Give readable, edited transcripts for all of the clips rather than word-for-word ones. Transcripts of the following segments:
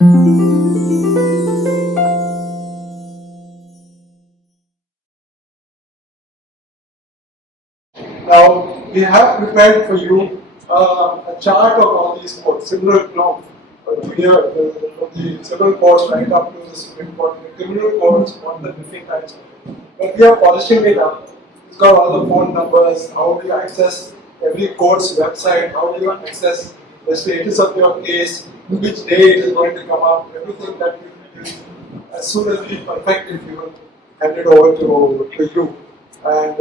Now, we have prepared for you a chart of all these courts, similar from the civil courts right up to the Supreme Court, the criminal courts, on the different types of it. But we are polishing it up. It's got all the phone numbers, how do you access every court's website, how do you access the status of your case, which day it is going to come up, everything that you do. As soon as we perfect it, we will hand it over to you. And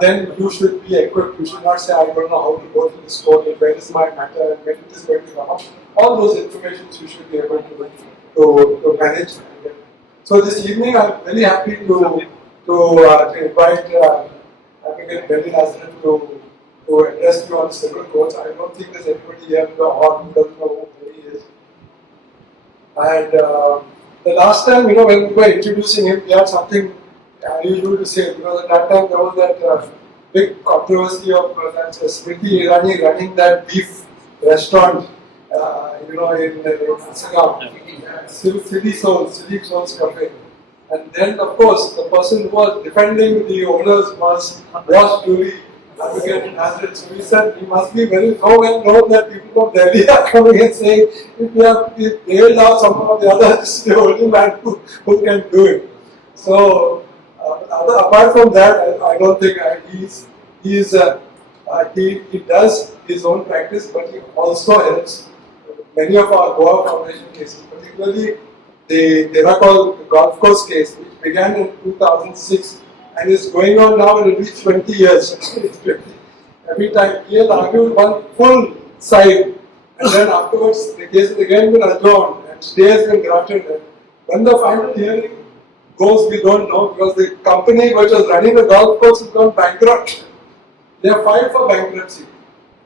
then you should be equipped. You should not say, I don't know how to go to this court, and when is my matter, and when it is going to come up. All those information you should be able to manage. So this evening, I'm very happy to invite Advocate Benedict Nazareth to address you on civil courts. I don't think there's anybody here in the hall who doesn't know who he is. And the last time, when we were introducing him, we had something unusual to say, because at that time there was that big controversy of that Smriti Irani running that beef restaurant, in Instagram, Silly Souls Cafe. And then, of course, the person who was defending the owners was truly Advocate Nazareth. So we said, we must be very well known that people from Delhi are coming and saying, if we have bailed out some of the others, this is the only man who can do it. So, apart from that, I don't think he does his own practice, but he also helps many of our Goa Foundation cases, particularly the Terrakol golf course case, which began in 2006 and is going on now in at least 20 years. Every time he has argued one full side, and then afterwards the case has again been adjourned and stay has been granted. And when the final hearing goes, we don't know, because the company which was running the golf course has gone bankrupt. They have filed for bankruptcy.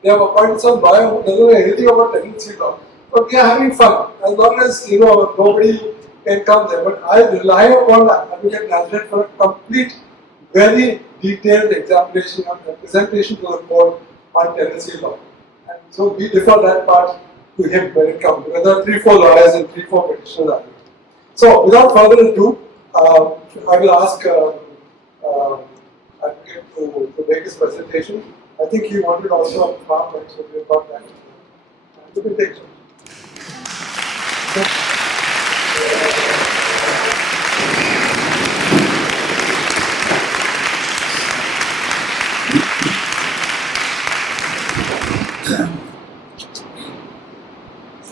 They have appointed some lawyer who doesn't know anything about tenancy law. But we are having fun, as long as nobody can come there. But I rely upon Advocate Nazareth for a complete, very detailed examination and representation to the court on tenancy law. And so we defer that part to him when it comes, because there are 3-4 lawyers and 3-4 petitioners. So without further ado, I will ask Advocate to make his presentation. I think he wanted also a PowerPoint, so we've got that. You can take it.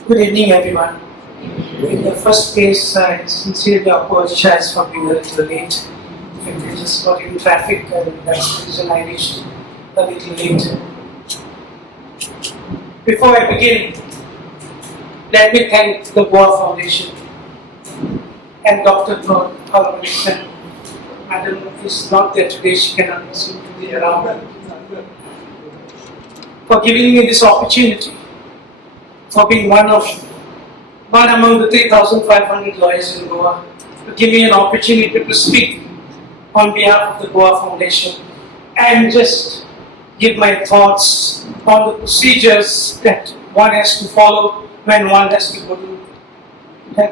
Good evening, everyone. In the first place, I sincerely apologize for being a little late. I just got in traffic, and that's the reason I reached a little late. Before I begin, let me thank the Goa Foundation and Dr. for our connection. Madam is not there today, she cannot seem to be around. For giving me this opportunity, for being one among the 3,500 lawyers in Goa, to give me an opportunity to speak on behalf of the Goa Foundation and just give my thoughts on the procedures that one has to follow when one has to go to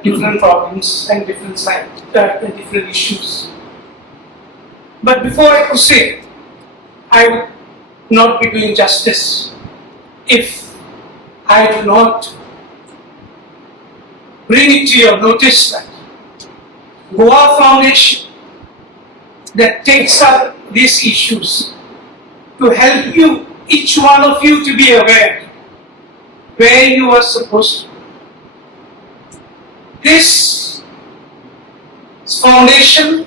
different problems and different issues. But before I proceed, I would not be doing justice if I do not bring it to your notice that Goa Foundation that takes up these issues to help you, each one of you, to be aware where you are supposed to. This foundation,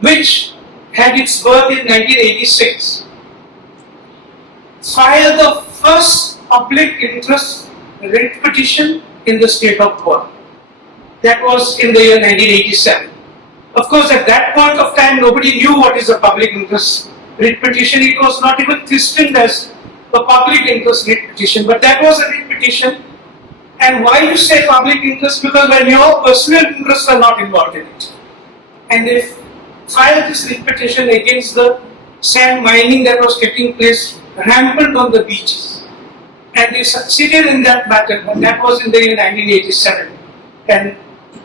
which had its birth in 1986, filed the first public interest writ petition in the state of Goa. That was in the year 1987. Of course, at that point of time, nobody knew what is a public interest writ petition. It was not even christened as the public interest writ petition, but that was a writ petition. And why you say public interest? Because when your personal interests are not involved in it. And they filed this writ petition against the sand mining that was taking place rampant on the beaches. And they succeeded in that matter, and that was in the year 1987. and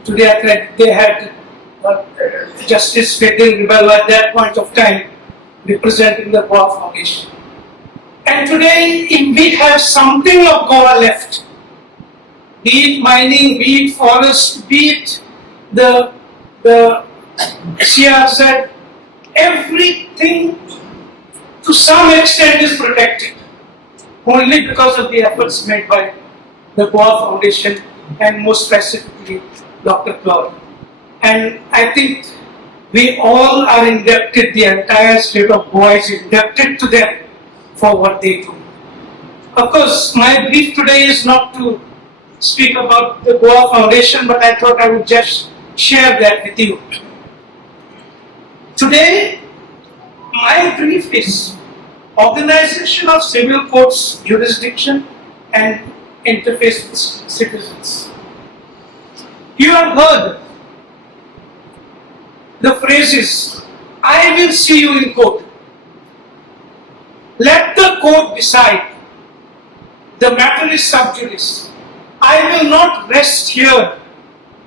today they had Justice Fedil Rebel at that point of time representing the Goa Foundation. And today we have something of Goa left. Be it mining, be it forest, be it the CRZ, everything to some extent is protected only because of the efforts made by the Goa Foundation and most specifically Dr. Claude. And I think we all are indebted, the entire state of Goa is indebted to them for what they do. Of course, my brief today is not to speak about the Goa Foundation, but I thought I would just share that with you. Today, my brief is Organization of Civil Courts Jurisdiction and Interface with Citizens. You have heard the phrases, I will see you in court. Let the court decide. The matter is sub judice. I will not rest here.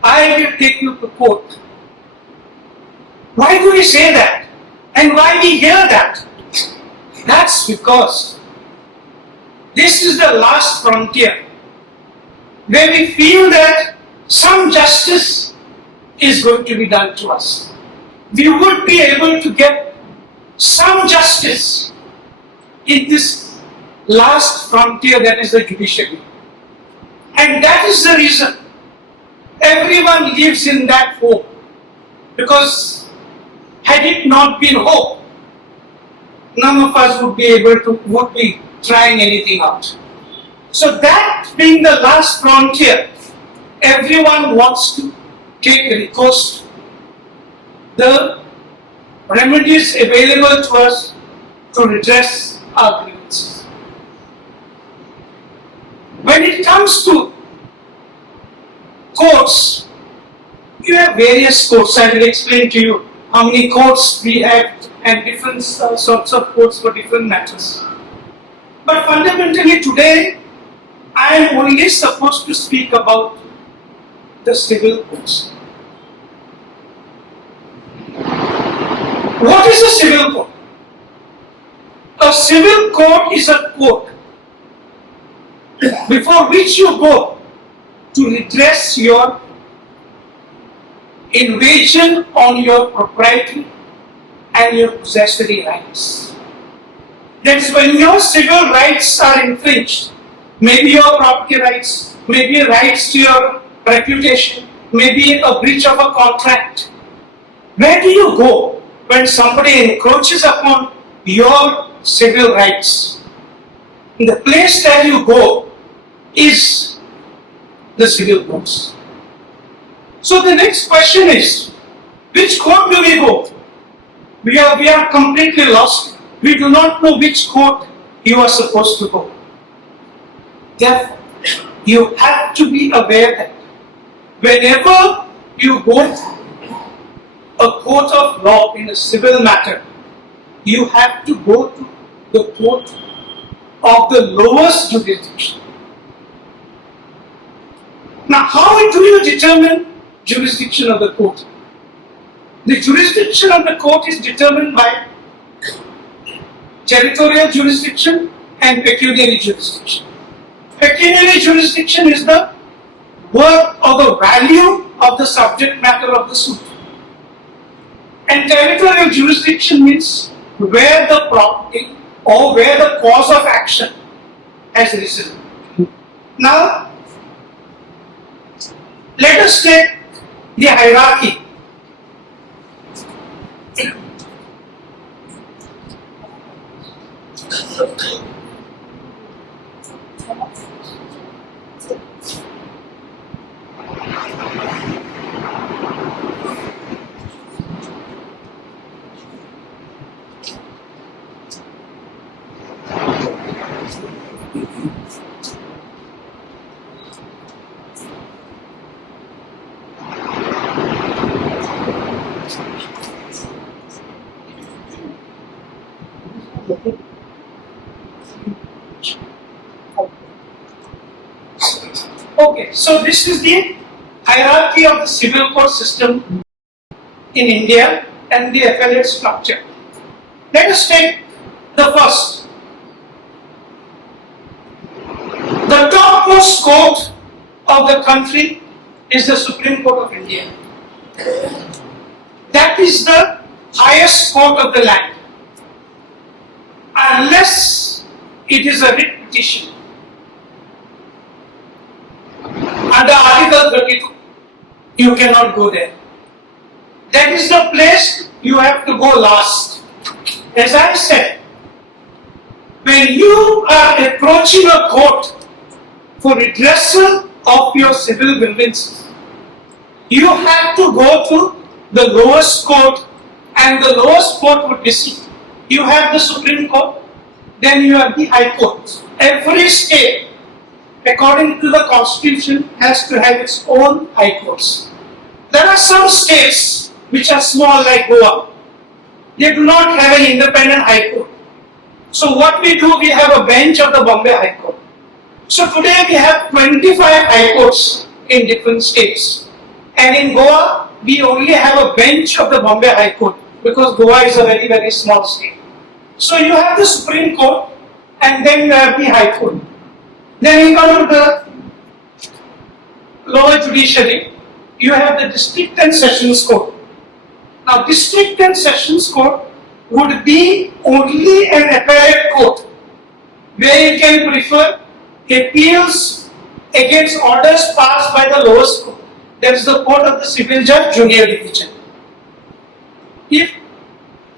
I will take you to court. Why do we say that? And why we hear that? That's because this is the last frontier where we feel that some justice is going to be done to us. We would be able to get some justice in this last frontier that is the judiciary. And that is the reason everyone lives in that hope. Because had it not been hope, none of us would be trying anything out. So that being the last frontier, everyone wants to take recourse. The remedies available to us to redress our grievances. When it comes to courts, you have various courts. I will explain to you how many courts we have and different sorts of courts for different matters. But fundamentally today, I am only supposed to speak about the civil courts. What is a civil court? A civil court is a court before which you go to redress your invasion on your propriety and your possessory rights. That is when your civil rights are infringed, maybe your property rights, maybe rights to your reputation, maybe a breach of a contract. Where do you go when somebody encroaches upon your civil rights? The place that you go is the civil courts. So the next question is, which court do we go? We are completely lost. We do not know which court you are supposed to go. Therefore, you have to be aware that whenever you go to a court of law in a civil matter, you have to go to the court of the lowest jurisdiction. Now, how do you determine jurisdiction of the court? The jurisdiction of the court is determined by territorial jurisdiction and pecuniary jurisdiction. Pecuniary jurisdiction is the worth or the value of the subject matter of the suit. And territorial jurisdiction means where the property or where the cause of action has arisen. Now, let us take the hierarchy. Okay, so this is the hierarchy of the civil court system in India and the appellate structure. Let us take the first. The topmost court of the country is the Supreme Court of India. That is the highest court of the land. Unless it is a writ petition under Article 32, you cannot go there. That is the place you have to go last. As I said, when you are approaching a court for redressal of your civil grievances, you have to go to the lowest court, and the lowest court would decide. You have the Supreme Court, then you have the High Court. Every state, according to the Constitution, has to have its own High Courts. There are some states which are small, like Goa. They do not have an independent High Court. So what we do, we have a bench of the Bombay High Court. So today we have 25 High Courts in different states. And in Goa, we only have a bench of the Bombay High Court because Goa is a very, very small state. So you have the Supreme Court and then you have the High Court. Then you come to the lower judiciary, you have the District and Sessions Court. Now, District and Sessions Court would be only an appellate court where you can prefer appeals against orders passed by the lowest court. That is the Court of the Civil Judge, Junior Division.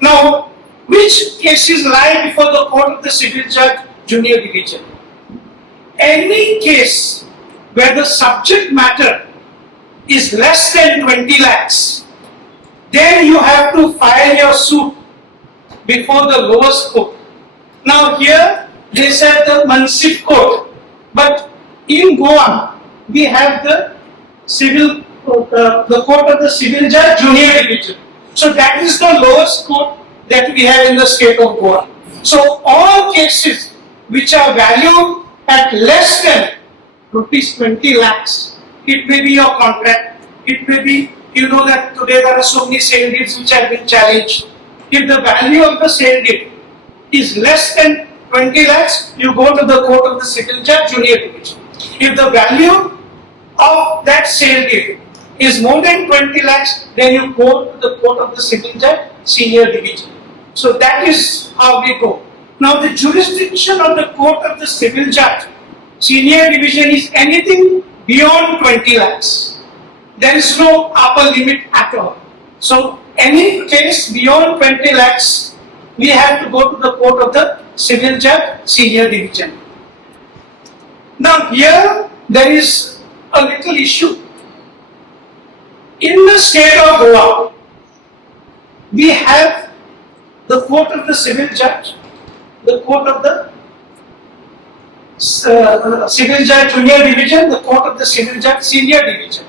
Now, which cases lie before the Court of the Civil Judge, Junior Division? Any case where the subject matter is less than 20 lakhs, then you have to file your suit before the lowest court. Now here they said the Mansip Court, but in Goa we have the the Court of the Civil Judge, Junior Division. So that is the lowest court that we have in the state of Goa. So all cases which are valued at less than rupees 20 lakhs, it may be your contract, it may be, you know that today there are so many sale deeds which have been challenged. If the value of the sale deed is less than 20 lakhs, you go to the Court of the Civil Judge, Junior Division. If the value of that sale deed is more than 20 lakhs, then you go to the Court of the Civil Judge, Senior Division. So that is how we go. Now the jurisdiction of the Court of the Civil Judge, Senior Division, is anything beyond 20 lakhs. There is no upper limit at all. So any case beyond 20 lakhs, we have to go to the Court of the Civil Judge, Senior Division. Now here there is a little issue. In the state of Goa, we have the Court of the Civil Judge, the Court of the Civil Judge, Junior Division, the Court of the Civil Judge, Senior Division.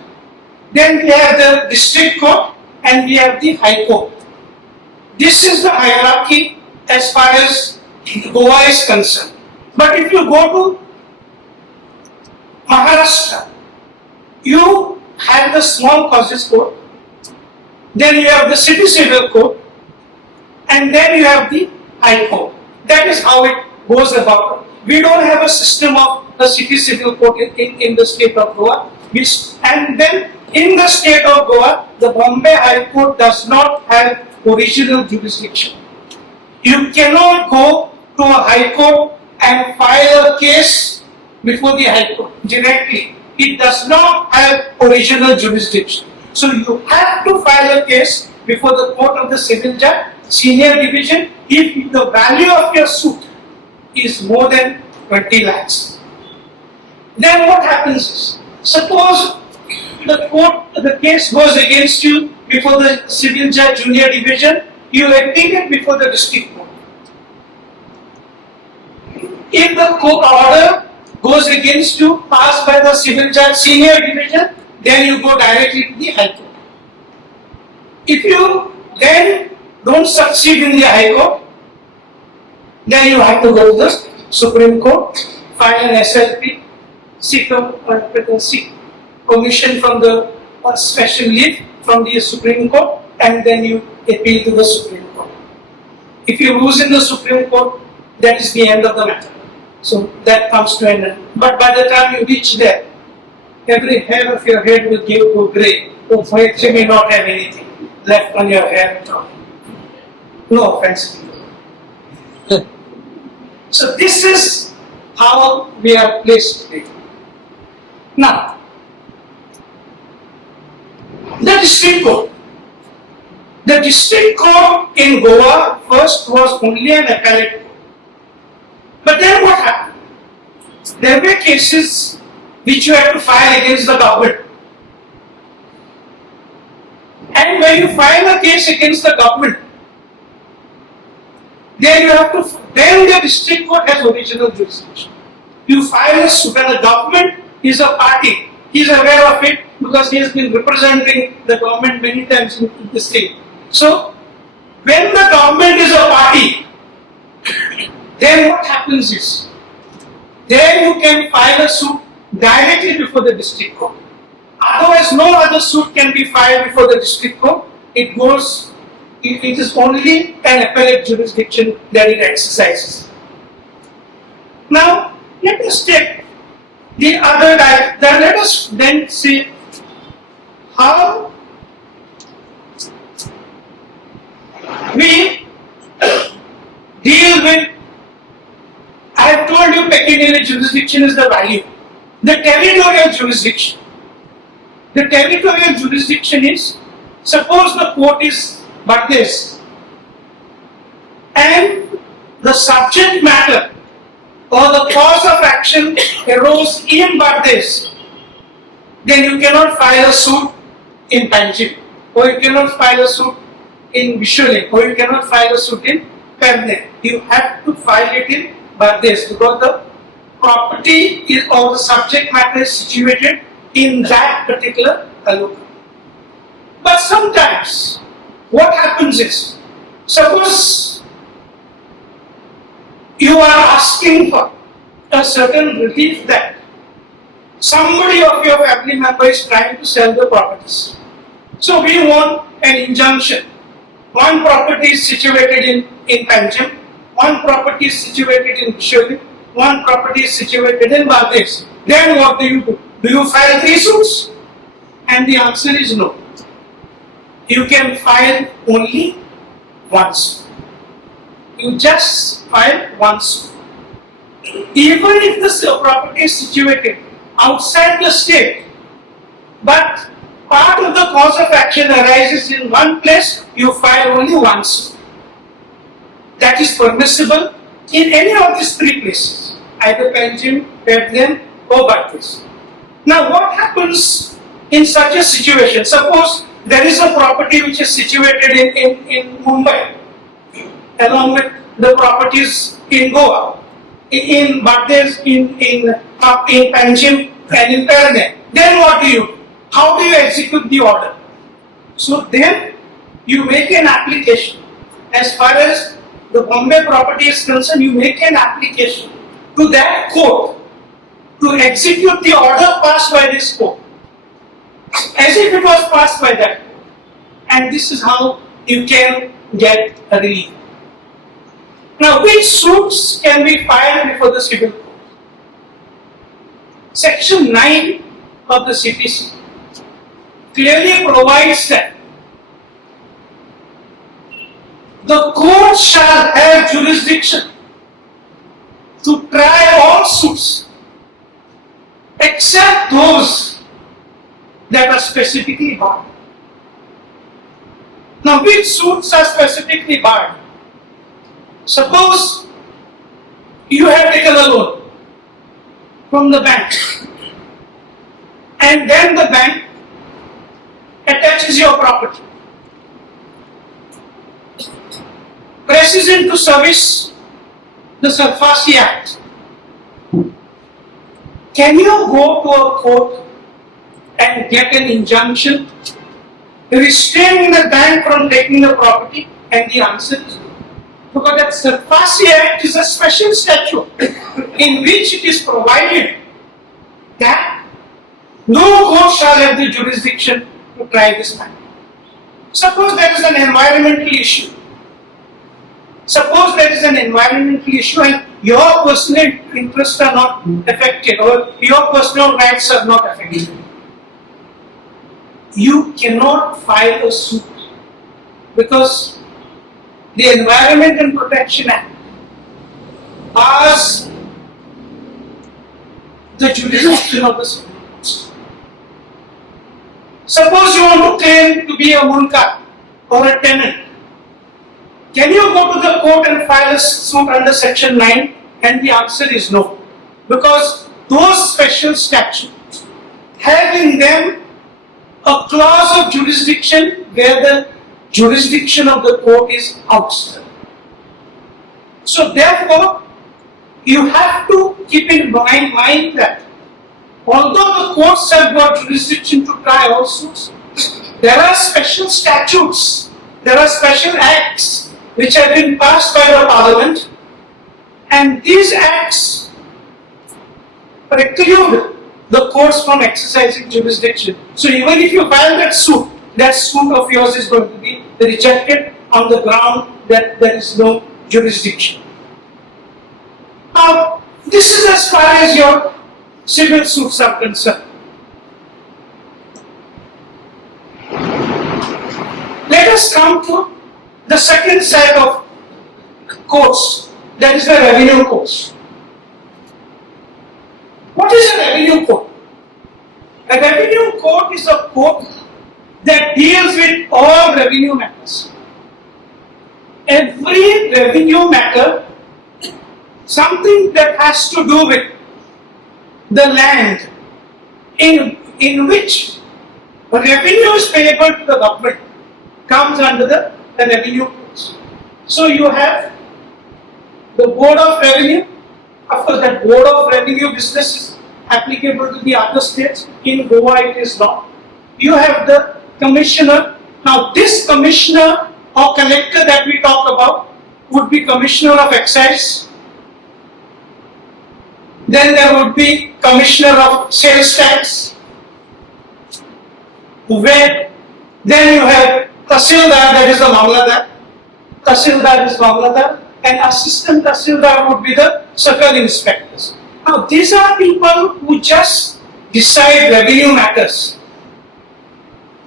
Then we have the District Court and we have the High Court. This is the hierarchy as far as Goa is concerned. But if you go to Maharashtra, you have the Small Causes Court, then you have the City Civil Court, and then you have the High Court. That is how it goes about. We don't have a system of the City Civil Court in the state of Goa. And then in the state of Goa, the Bombay High Court does not have original jurisdiction. You cannot go to a High Court and file a case before the High Court directly. It does not have original jurisdiction. So you have to file a case before the Court of the Civil Judge, Senior Division, if the value of your suit is more than 20 lakhs. Then what happens is, suppose the case goes against you before the Civil Judge, Junior Division, you appeal it before the District Court. If the court order goes against you, passed by the Civil Judge, Senior Division, then you go directly to the High Court. If you then don't succeed in the High Court, then you have to go to the Supreme Court, file an SLP, seek permission from the special leave from the Supreme Court, and then you appeal to the Supreme Court. If you lose in the Supreme Court, that is the end of the matter. So that comes to an end. But by the time you reach there, every hair of your head will go grey. So you may not have anything left on your hair at all. No offense. So this is how we are placed today. Now, the district court. The district court in Goa first was only an appellate court. But then what happened? There were cases which you had to file against the government. And when you file a case against the government, then the district court has original jurisdiction. You file a suit and the government is a party. He is aware of it because he has been representing the government many times in the state. So, when the government is a party, then what happens is, then you can file a suit directly before the district court. Otherwise, no other suit can be filed before the district court. It is only an appellate jurisdiction that it exercises. Now, let us take the other let us then see how we deal with, I have told you pecuniary jurisdiction is the value. The territorial jurisdiction. The territorial jurisdiction is, suppose the court is Bangladesh and the subject matter or the cause of action arose in Bangladesh, then you cannot file a suit in Panjim, or you cannot file a suit in Vishali, or you cannot file a suit in Perne. You have to file it in Bangladesh because the property is, or the subject matter is situated in that particular taluk. But sometimes what happens is, suppose you are asking for a certain relief that somebody of your family member is trying to sell the properties. So we want an injunction. One property is situated in Panjim, one property is situated in Vishali, one property is situated in Bangladesh. Then what do you do? Do you file 3 suits? And the answer is no. You can file only once. You just file once. Even if the property is situated outside the state, but part of the cause of action arises in one place, you file only once. That is permissible in any of these 3 places, either Panjim, Bedlam, or Bangladesh. Now, what happens in such a situation? Suppose there is a property which is situated in Mumbai, along with the properties in Goa, in Bangladesh, in Panjim, and in Perne. Then what do you do? How do you execute the order? So then you make an application. As far as the Bombay property is concerned, you make an application to that court to execute the order passed by this court, as if it was passed by that court. And this is how you can get a relief. Now, which suits can be filed before the civil court? Section 9 of the CPC clearly provides that the court shall have jurisdiction to try all suits except those that are specifically barred. Now, which suits are specifically barred? Suppose you have taken a loan from the bank, and then the bank attaches your property, presses into service the Surface Act. Can you go to a court and get an injunction restraining the bank from taking the property? And the answer is no. Because that Surface Act is a special statute in which it is provided that No court shall have the jurisdiction to try this matter. Suppose there is an environmental issue. Suppose there is an environmental issue and your personal interests are not affected or your personal rights are not affected. You cannot file a suit because the Environment and Protection Act bars the jurisdiction of the Supreme Court. Suppose you want to claim to be a mulka or a tenant. Can you go to the court and file a suit under Section 9? And the answer is no. Because those special statutes have in them a clause of jurisdiction where the jurisdiction of the court is outside. So therefore, you have to keep in mind that although the courts have got jurisdiction to try all suits, there are special statutes, there are special acts which have been passed by the Parliament, and these acts preclude the courts from exercising jurisdiction. So even if you file that suit of yours is going to be rejected on the ground that there is no jurisdiction. Now, this is as far as your civil suits are concerned. Let us come to the second side of courts, that is the revenue courts. What is a revenue court? A revenue court is a court that deals with all revenue matters. Every revenue matter, something that has to do with the land in which revenue is payable to the government, comes under the revenue courts. So you have the Board of Revenue. Of course, that Board of Revenue business is applicable to the other states. In Goa, it is not. You have the Commissioner. Now, this Commissioner or Collector that we talk about would be Commissioner of Excise. Then there would be Commissioner of Sales Tax. Where then you have Tahsildar, that is the Mamladar. Tahsildar is Mamladar, and Assistant Tahsildar would be the Circle Inspectors. Now, these are people who just decide revenue matters.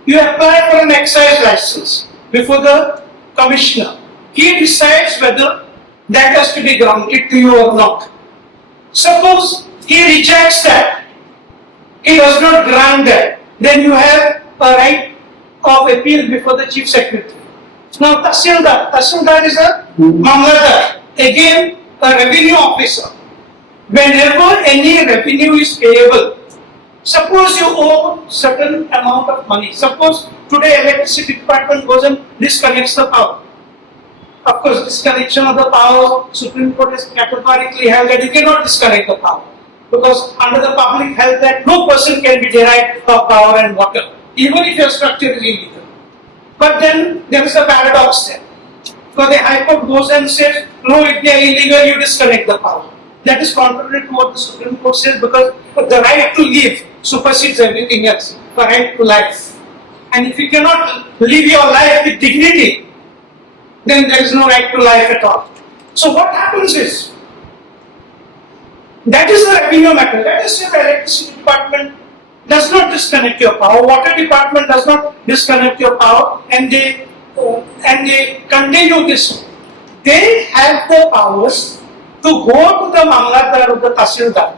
You apply for an excise license before the Commissioner. He decides whether that has to be granted to you or not. Suppose he rejects that, he does not grant that, then you have a right of appeal before the Chief Secretary. Now, Tahsildar is a Mamladar, again a revenue officer. Whenever any revenue is payable, suppose you owe certain amount of money. Suppose today electricity department goes and disconnects the power. Of course, disconnection of the power, Supreme Court has categorically held that you cannot disconnect the power. Because under the Public Health Act, no person can be derived of power and water, even if your structure is illegal. But then there is a paradox there. So the High Court goes and says, no, if they are illegal, you disconnect the power. That is contrary to what the Supreme Court says, because the right to live supersedes everything else, the right to life. And if you cannot live your life with dignity, then there is no right to life at all. So what happens is, that is the revenue matter. Let us say the electricity department does not disconnect your power, water department does not disconnect your power, and they continue this. They have the powers to go to the Mamladar or the Tahsildar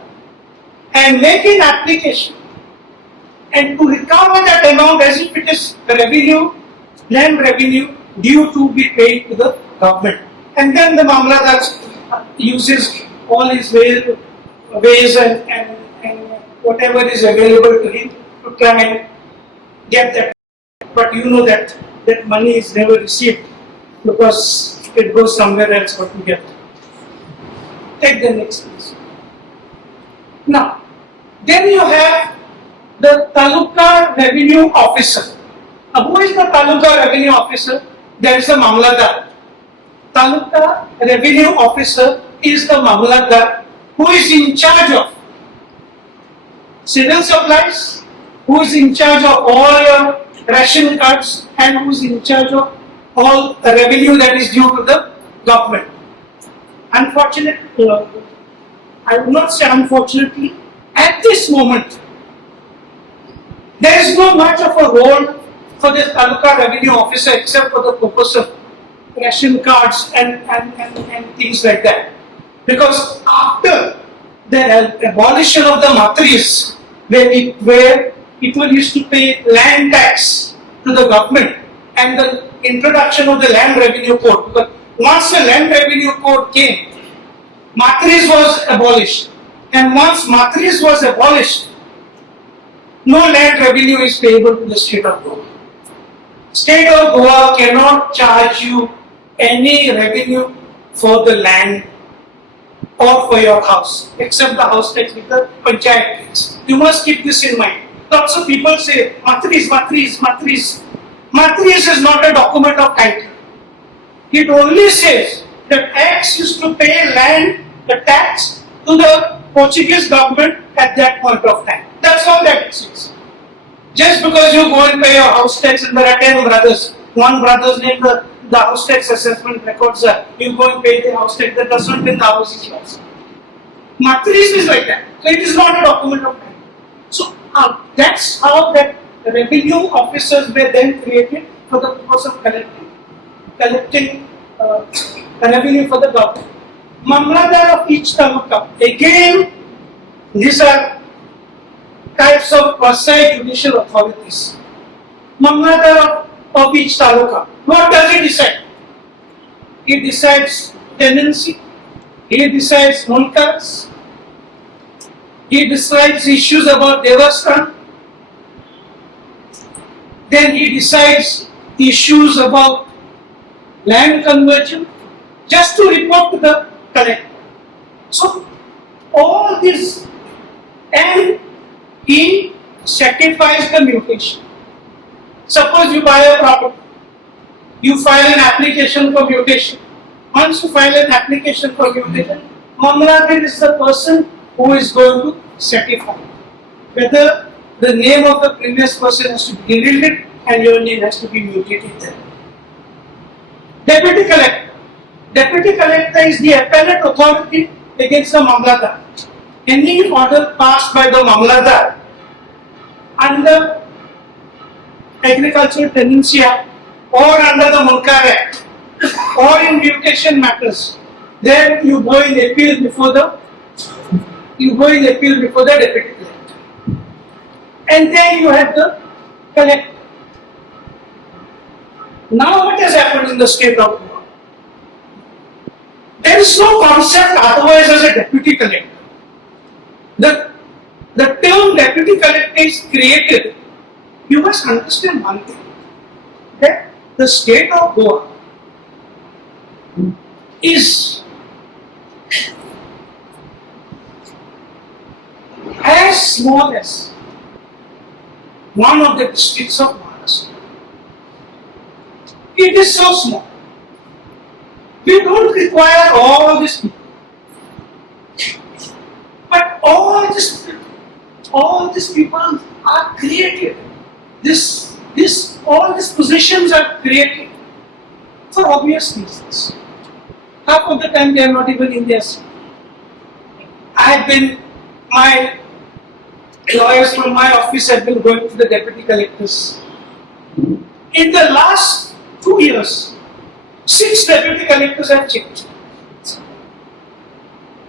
and make an application and to recover that amount as if it is revenue, land revenue due to be paid to the government. And then the Mamladar uses all his ways and whatever is available to him to try and get that. But you know that that money is never received because it goes somewhere else altogether. Take the next piece. Now, then you have the Taluka Revenue Officer. Now, who is the Taluka Revenue Officer? There is the Mamladar. Taluka Revenue Officer is the Mamladar who is in charge of civil supplies, who is in charge of all your ration cards and who is in charge of all the revenue that is due to the government. Unfortunately, I would not say unfortunately, at this moment, there is no much of a role for this taluka revenue officer except for the purpose of ration cards and things like that. Because after the abolition of the matris, where people used to pay land tax to the government, and the introduction of the land revenue code, because once the land revenue code came, matris was abolished, and once matris was abolished, no land revenue is payable to the state of Goa. State of Goa cannot charge you any revenue for the land or for your house, except the house tax with the panchayat tax. You must keep this in mind. Lots of people say, matris. Matris is not a document of title. It only says that X used to pay land, the tax, to the Portuguese government at that point of time. That's all that it says. Just because you go and pay your house tax and there are 10 brothers, one brother's name, the house tax assessment records are, you go and pay the house tax, that does not mean the house is yours. Matris is like that. So it is not a document of title. So that's how that revenue officers were then created for the purpose of collecting revenue for the government. Mamladar of each taluka. Again, these are types of quasi-judicial authorities. Mamladar of each taluka. What does he decide? He decides tenancy. He decides munkars. He decides issues about devasthan. Then he decides issues about land conversion, just to report to the collector. So all this, and he certifies the mutation. Suppose you buy a property, you file an application for mutation. Once you file an application for mutation, Mamladar is the person who is going to certify whether the name of the previous person has to be deleted and your name has to be mutated there. Deputy Collector. Deputy Collector is the appellate authority against the Mamladar. Any order passed by the Mamladar under Agricultural Tenancy Act or under the Munkar Act or in mutation matters, then you go in appeal before the deputy collector. And then you have the collector. Now what has happened in the state of Goa? There is no concept otherwise as a deputy collector. The term deputy collector is created. You must understand one thing, that the state of Goa is as small as one of the districts of Maharashtra. It is so small. We don't require all these people. But all these people are created. All these positions are created for obvious reasons. Half of the time they are not even in their seat. My lawyers from my office have been going to the deputy collectors. In the last 2 years, 6 deputy collectors have changed.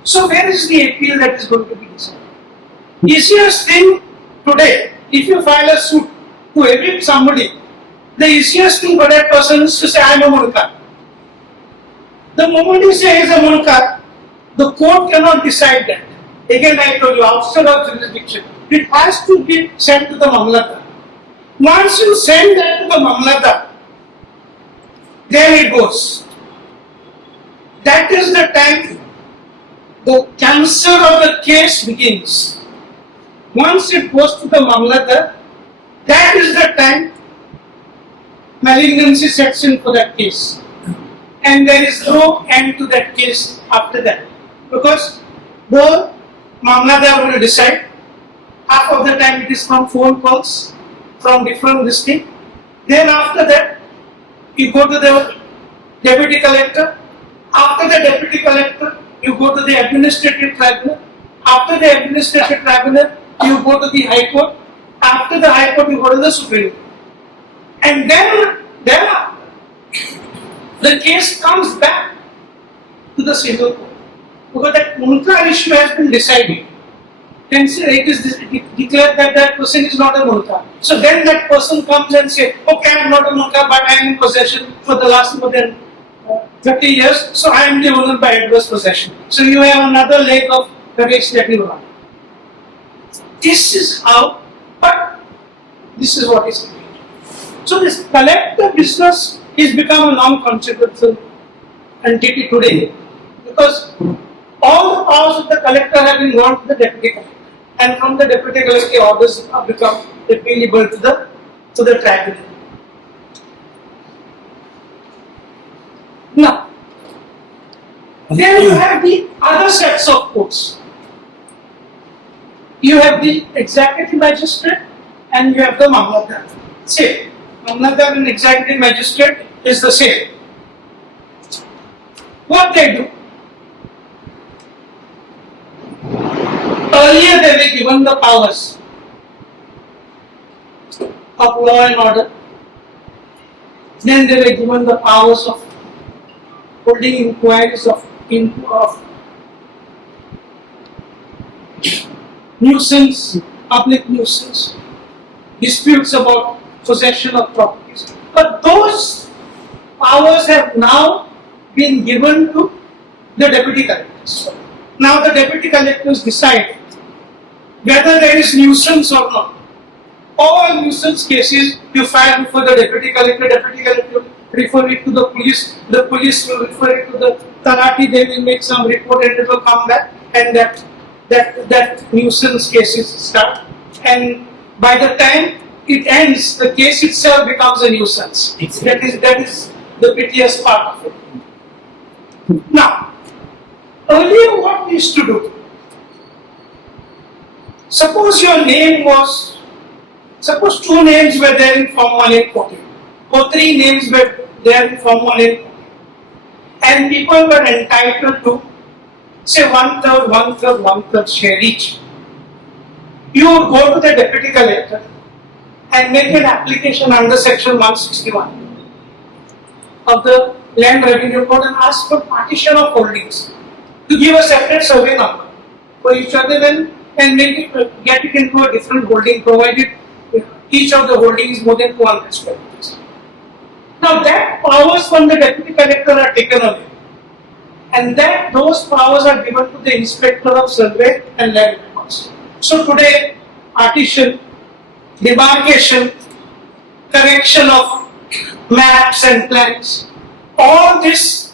So where is the appeal that is going to be decided? Easiest thing today, if you file a suit to evict somebody, the easiest thing for that person is to say, I am a munkar. The moment you say he is a munkar, the court cannot decide that. Again, I told you, outside of jurisdiction, it has to be sent to the Mamladar. Once you send that to the Mamladar, then it goes. That is the time the cancer of the case begins. Once it goes to the Mamladar, that is the time malignancy sets in for that case. And there is no end to that case after that. Because the Mamladar will decide half of the time it is from phone calls, from different districts. Then after that, you go to the deputy collector. After the deputy collector, you go to the administrative tribunal. After the administrative tribunal, you go to the high court. After the high court, you go to the supreme court. And then the case comes back to the civil court. Because that munkar issue has been decided. Then it is declared that that person is not a munkar. So then that person comes and says, okay, I am not a munkar, but I am in possession for the last more than 30 years, so I am the owner by adverse possession. So you have another leg of the race that you run. This is how, but this is what is created. So this collector business is become a non-consequential entity today because all the powers of the collector have been gone to the deputy collector, and from the deputy collector orders have become appealable to the tribunal. Now, then you have the other sets of courts. You have the executive magistrate and you have the Mamlatdar. Same. Mamlatdar and executive magistrate is the same. What they do? Earlier they were given the powers of law and order. Then they were given the powers of holding inquiries of nuisance, public nuisance, disputes about possession of properties. But those powers have now been given to the deputy collectors. Now the deputy collectors decide whether there is nuisance or not. All nuisance cases you file before the deputy collector refer it to the police will refer it to the Talati, they will make some report and it will come back, and that nuisance cases start, and by the time it ends, the case itself becomes a nuisance. That is the piteous part of it. Now, earlier what we used to do, suppose your name was, suppose two names were there in Form 1 and 14, or three names were there in Form 1 and 14, and people were entitled to say 1/3 share each. You would go to the deputy collector and make an application under section 161 of the Land Revenue Code and ask for partition of holdings to give a separate survey number for each other and make it, get it into a different holding provided each of the holdings is more than 200 square meters. Now that powers from the deputy collector are taken away, and that those powers are given to the inspector of survey and land records. So today, partition, demarcation, correction of maps and plans, all this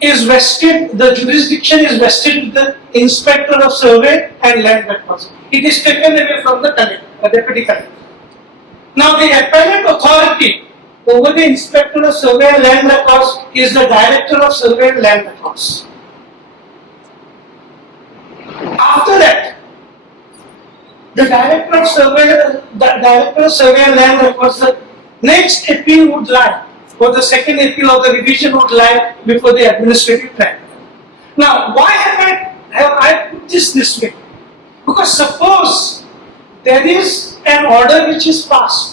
is vested, the jurisdiction is vested with the inspector of survey and land records. It is taken away from the collector, the deputy collector. Now the appellate authority over the inspector of survey and land records is the director of survey and land records. After that, the director of survey and land records, the next appeal would lie, or the second appeal or the revision would lie before the administrative tribunal. Now, why have I put this way? Because suppose there is an order which is passed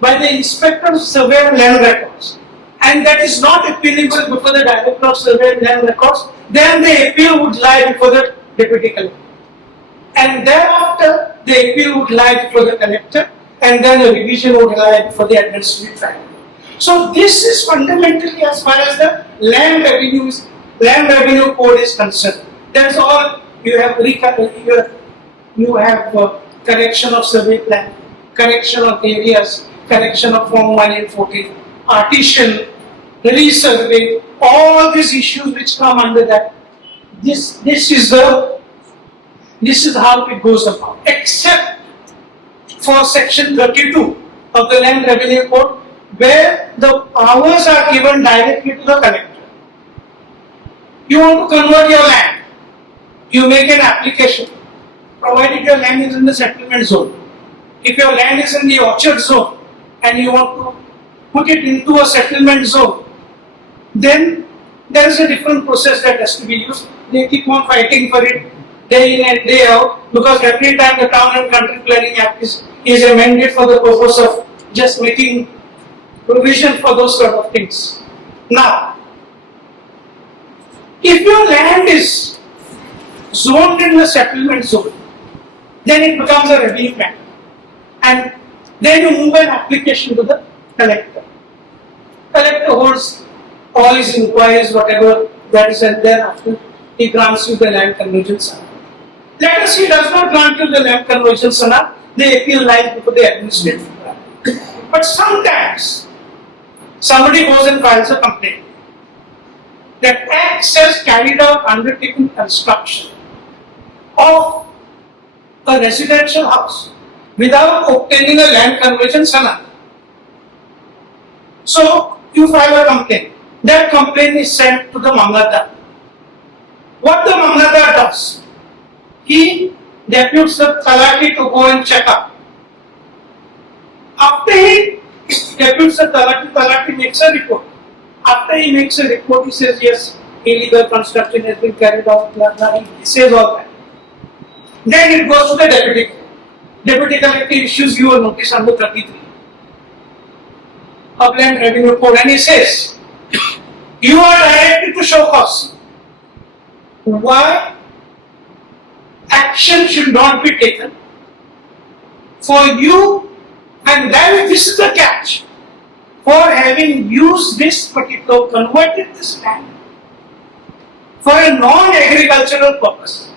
by the inspector of survey and land records, and that is not appealable before the director of survey and land records, then the appeal would lie before the deputy collector. And thereafter, the appeal would lie before the collector, and then the revision would lie before the administrative tribunal. So this is fundamentally as far as the land revenue code is concerned. That's all you have. You have correction of survey plan, correction of areas, correction of Form 1 and 14, partition, resurvey, all these issues which come under that. This is how it goes about, except for section 32 of the Land Revenue Code, where the powers are given directly to the collector. You want to convert your land, you make an application provided your land is in the settlement zone. If your land is in the orchard zone and you want to put it into a settlement zone, then there is a different process that has to be used. They keep on fighting for it day in and day out, because every time the Town and Country Planning Act is amended for the purpose of just making provision for those sort of things. Now, if your land is zoned in the settlement zone, then it becomes a revenue matter. And then you move an application to the collector. Collector holds all his inquiries, whatever that is, and thereafter he grants you the land conversion sana. Let us say he does not grant you the land conversion sana, they appeal lies before the administrative tribunal. But sometimes somebody goes and files a complaint that X has carried out undertaking construction of a residential house without obtaining a land conversion sana. So you file a complaint. That complaint is sent to the Mamlatdar. What the Mamlatdar does, he deputes the Talaki to go and check up. After he deputes the Talaki makes a report. After he makes a report, he says, yes, illegal construction has been carried out, blah, blah, he says all that. Then it goes to the deputy. Deputy collector issues you a notice under 33 of Land Revenue Code, and he says, you are directed to show cause. Why action should not be taken for you, and then this is the catch, for having used this particular, converted this land for a non-agricultural purpose.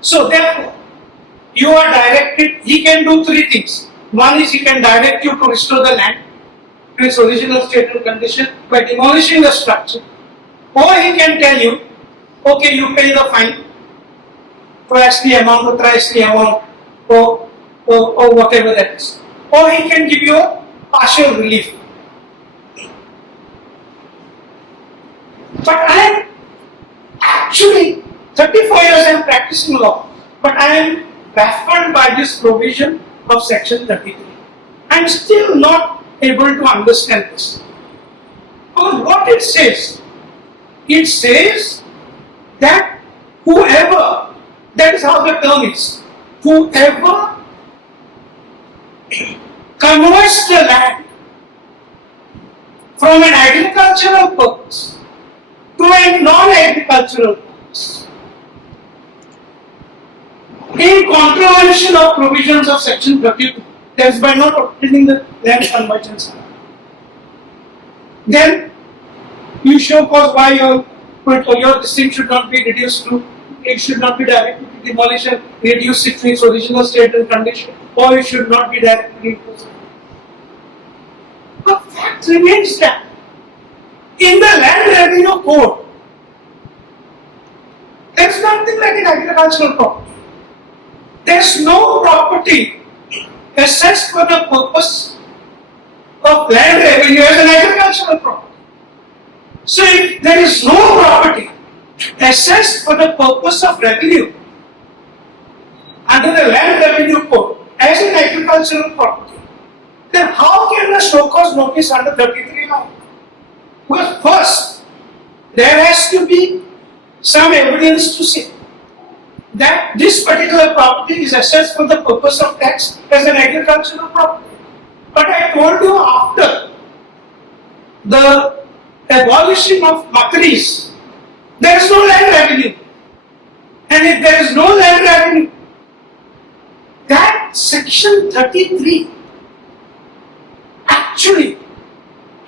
So therefore, you are directed, he can do three things. One is he can direct you to restore the land to its original state and condition by demolishing the structure. Or he can tell you, okay, you pay the fine, twice the amount or thrice the amount, or whatever that is. Or he can give you a partial relief. But I am actually 34 years I am practicing law, but I am baffled by this provision of section 33. I am still not able to understand this. Because what it says that whoever, that is how the term is, whoever converts the land from an agricultural purpose to a non-agricultural purpose, in contravention of provisions of section 32, that is by not obtaining the land conversion sana, then you show cause why your thing should not be reduced to, it should not be directed to demolition, reduce it to its original state and condition, or it should not be directly imposed. But fact remains that in the Land Revenue Code, there is nothing like an agricultural property. There is no property assessed for the purpose of land revenue as an agricultural property. So if there is no property assessed for the purpose of revenue under the Land Revenue Code as an agricultural property, then how can the show cause notice under 33 law? Because first, there has to be some evidence to say that this particular property is assessed for the purpose of tax as an agricultural property. But I told you, after the abolition of Makris, there is no land revenue. And if there is no land revenue, that section 33 actually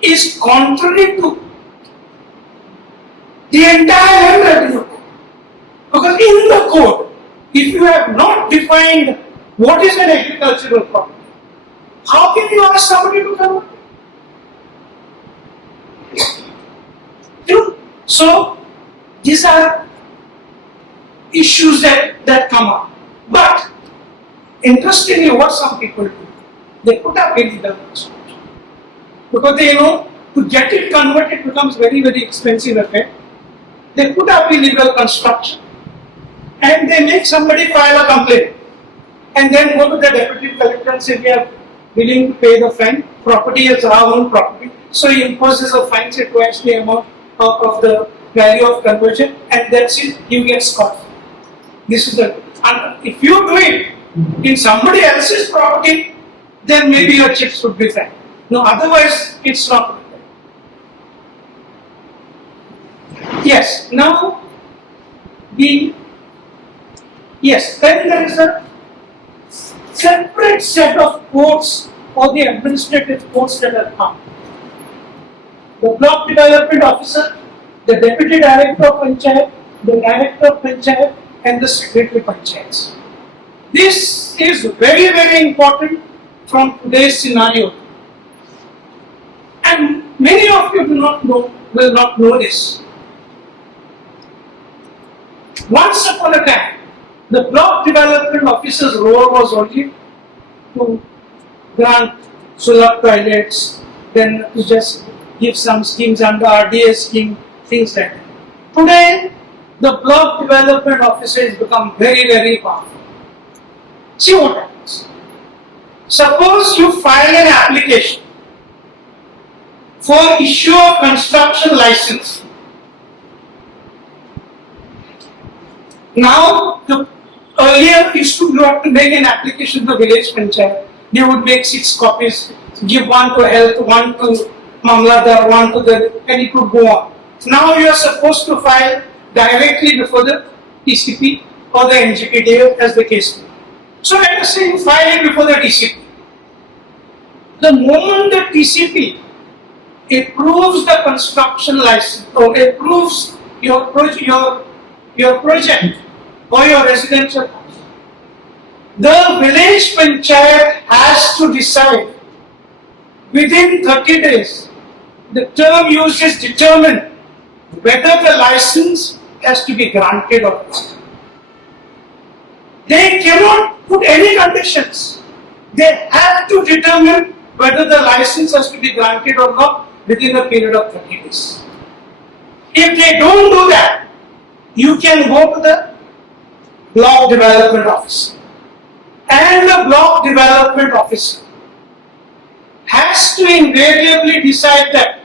is contrary to the entire land revenue code. Because in the code, if you have not defined what is an agricultural property, how can you ask somebody to convert it? So, these are issues that come up. But, interestingly, what some people do, they put up illegal construction. Because they know to get it converted becomes very, very expensive affair. They put up illegal construction. and they make somebody file a complaint and then go to the deputy collector and say we are willing to pay the fine, property is our own property, so he imposes a fine say twice the amount of the value of conversion, and that's it, you get scot. This is the, and if you do it in somebody else's property, then maybe your chips would be fine. No, otherwise it's not. Yes, now yes, then there is a separate set of codes for the administrative codes that are come. The block development officer, the deputy director of panchayat, the director of panchayat, and the secretary panchayats. This is very, very important from today's scenario. And many of you will not know this. Once upon a time, the block development officer's role was only to grant sulab toilets, then to just give some schemes under RDA scheme, things like that. Today, the block development officer has become very, very powerful. See what happens. Suppose you file an application for issue of construction license. Now, earlier you have to make an application to the village panchayat. They would make 6 copies, give one to health, one to Mamladar, one to the, and it would go on. Now you are supposed to file directly before the TCP or the NGPDA as the case may be. So let us say you file it before the TCP. The moment the TCP approves the construction license or approves your project or your residential house, the village panchayat has to decide within 30 days. The term used is determine whether the license has to be granted or not. They cannot put any conditions. They have to determine whether the license has to be granted or not within a period of 30 days. If they don't do that, you can go to the block development officer. And the block development officer has to invariably decide that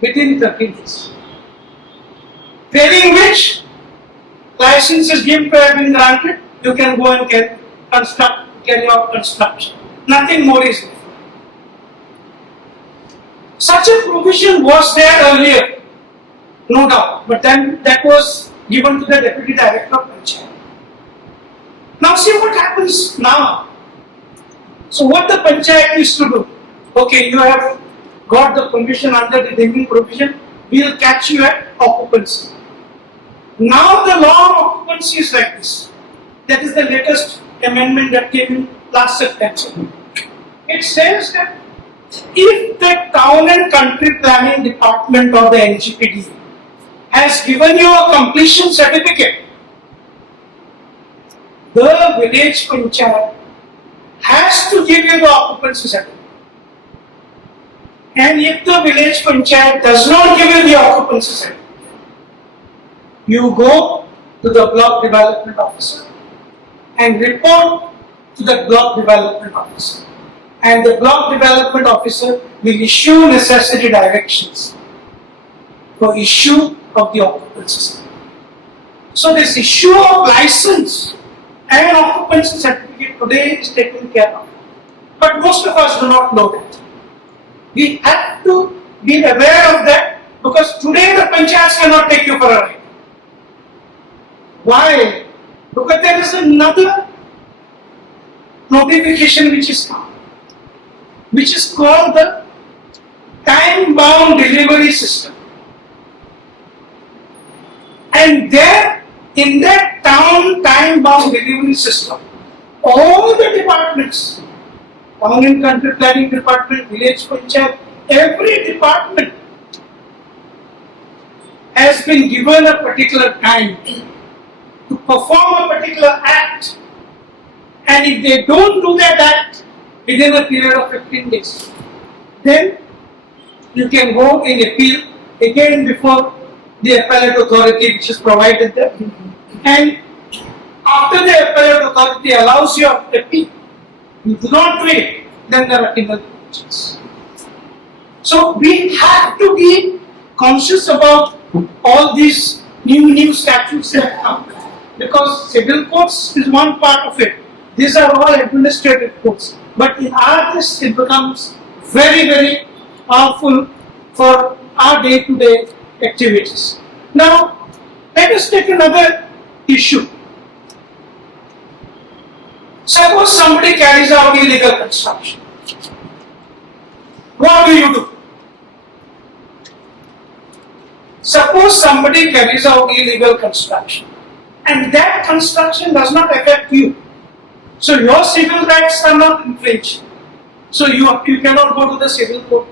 within 30 days. Failing which, license is given to have been granted, you can go and carry out construction. Nothing more is needed. Such a provision was there earlier, no doubt, but then that was given to the deputy director of panchayat. Now see what happens now. So what the panchayat used to do, okay, you have got the permission under the drinking provision, we will catch you at occupancy. Now the law of occupancy is like this. That is the latest amendment that came in last September. It says that if the town and country planning department or the NGPD has given you a completion certificate, the village panchayat has to give you the occupancy certificate. And if the village panchayat does not give you the occupancy certificate, you go to the block development officer and report to the block development officer. And the block development officer will issue necessary directions for issue of the occupancy certificate. So this issue of license and occupancy certificate today is taken care of. But most of us do not know that. We have to be aware of that because today the panchayats cannot take you for a ride. Why? Because there is another notification which is come, which is called the time-bound delivery system. And there, in that time-bound delivery system, all the departments, town and country planning department, village panchayat, every department has been given a particular time to perform a particular act. And if they don't do that act within a period of 15 days, then you can go in appeal again before the appellate authority which is provided there. And after the appellate authority allows your appeal, you do not do it, then there are penal penalties. So we have to be conscious about all these new statutes that come, because civil courts is one part of it. These are all administrative courts. But in our case, it becomes very powerful for our day-to-day activities. Now, let us take another issue. Suppose somebody carries out illegal construction. What do you do? Suppose somebody carries out illegal construction and that construction does not affect you. So your civil rights are not infringed. So you cannot go to the civil court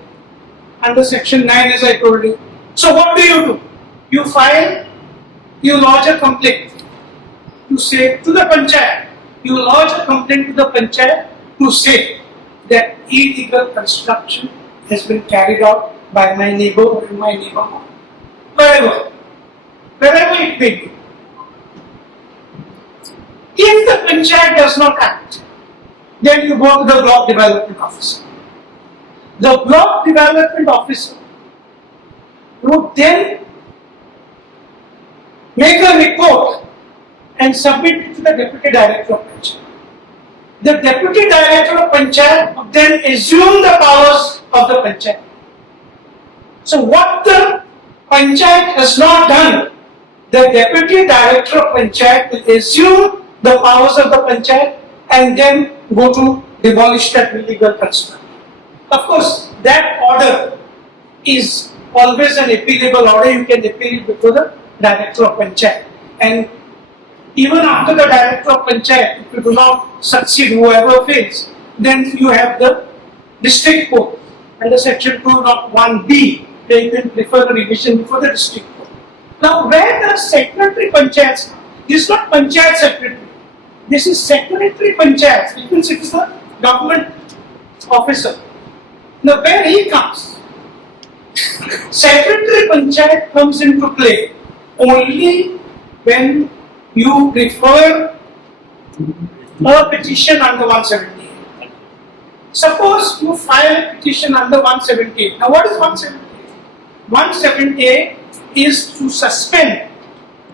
under section 9 as I told you. So what do? You file, you lodge a complaint. You say to the panchayat, you lodge a complaint to the panchayat to say that illegal construction has been carried out by my neighbor or in my neighborhood. Wherever it may be. If the panchayat does not act, then you go to the block development officer. The block development officer would then make a report and submit it to the deputy director of panchayat. The deputy director of panchayat would then assume the powers of the panchayat. So what the panchayat has not done, the deputy director of panchayat will assume the powers of the panchayat and then go to demolish that illegal construction. Of course, that order is always an appealable order. You can appeal it before the director of panchayat. And even after the director of panchayat, if you do not succeed, whoever fails, then you have the district court under section 2.1b, where you can prefer the revision before the district court. Now, where the secretary panchayats, this is not panchayat secretary, this is secretary panchayat, it means it is the government officer. Now, where he comes, secretary panchayat comes into play only when you refer a petition under 178. Suppose you file a petition under 178. Now, what is 178? 178 is to suspend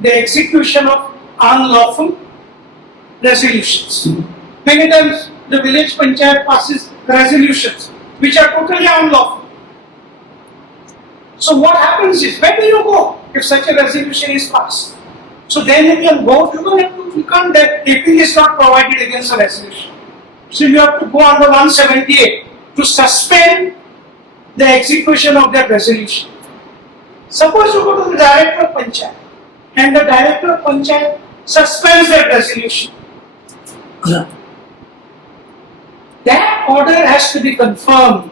the execution of unlawful resolutions. Many times the village panchayat passes resolutions which are totally unlawful. So what happens is, where do you go if such a resolution is passed? So then you can go, you can't, that appeal is not provided against a resolution. So you have to go under 178 to suspend the execution of that resolution. Suppose you go to the director of panchayat and the director of panchayat suspends that resolution. That order has to be confirmed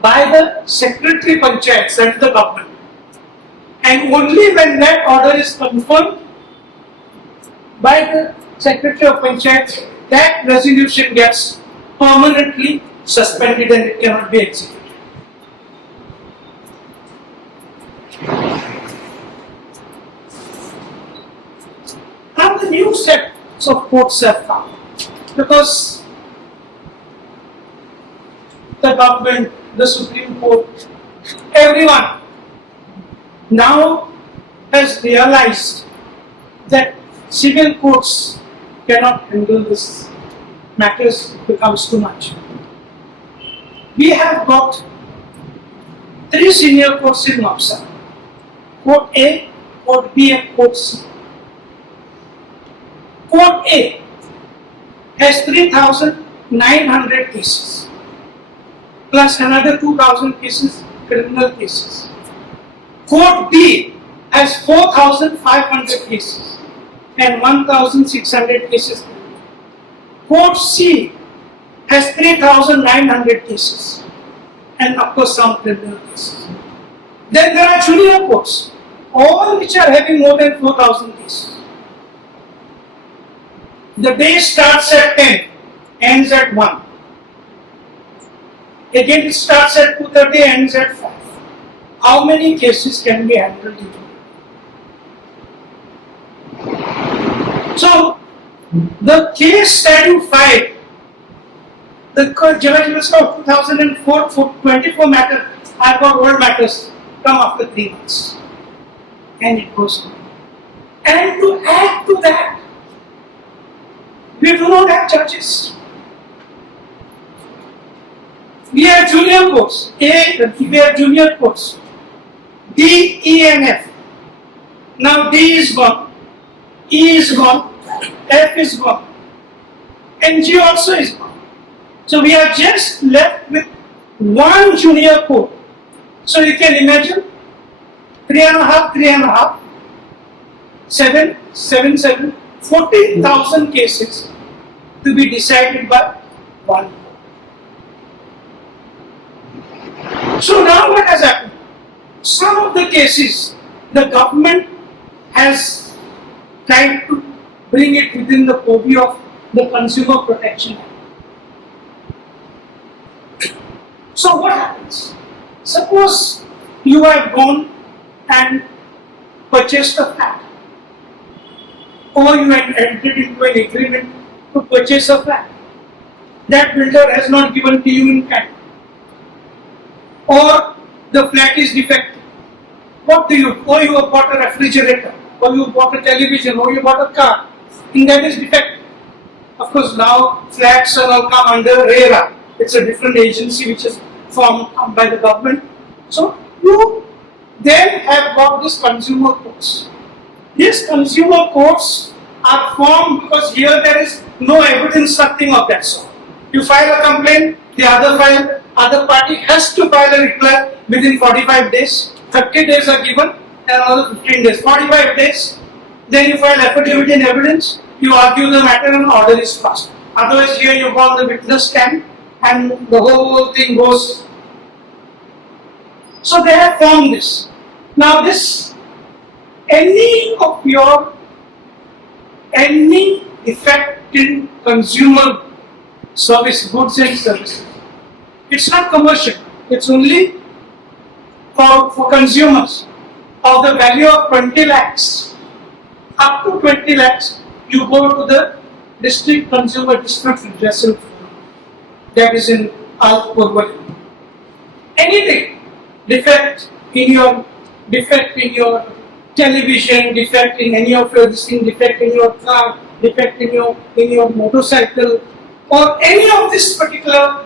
by the secretary panchayat, that is the government. And only when that order is confirmed by the secretary of panchayat, that resolution gets permanently suspended and it cannot be executed. Now the new sets of courts have come because the government, the Supreme Court, everyone now has realized that civil courts cannot handle this matters, becomes too much. We have got 3 senior courts in Mapusa: Court A, Court B and Court C. Court A has 3,900 cases plus another 2,000 cases, criminal cases. Court B has 4,500 cases and 1,600 cases. Court C has 3,900 cases and of course some criminal cases. Then there are junior courts, all which are having more than 4,000 cases. The day starts at 10, ends at 1. Again it starts at 2:30, ends at 5. How many cases can be handled in a day? So, the case that you filed, the judgment of 2004 for 24 matters, I've got old matters, come after 3 months. And it goes on. And to add to that, we do not have judges. We have junior courts. We have junior courts. D, E, and F. Now D is gone. E is gone. F is gone. And G also is gone. So we are just left with one junior court. So you can imagine 3.5, 7, 14,000 cases to be decided by one court. So now what has happened? Some of the cases, the government has tried to bring it within the purview of the Consumer Protection Act. So what happens? Suppose you have gone and purchased a flat, or you have entered into an agreement to purchase a flat. That builder has not given to you in kind, or the flat is defective. What do you? Or you have bought a refrigerator, or you bought a television, or you bought a car, and that is defective. Of course, now flats are all come under RERA. It's a different agency which is formed by the government. So you then have got this consumer courts. These consumer courts are formed because here there is no evidence, nothing of that sort. You file a complaint, the other party has to file a reply within 45 days. 30 days are given, and another 15 days. 45 days, then you file affidavit in evidence, you argue the matter, and order is passed. Otherwise, here you go on the witness stand, and the whole thing goes. So they have formed this. Now this, any defect in consumer service, goods and services, it's not commercial, it's only for consumers, of the value of 20 lakhs, up to 20 lakhs, you go to the district consumer dispute redressal forum, that is in Alpurvali. Anything, defect in your television, defect in any of your defect in your car, defect in your motorcycle, or any of these particular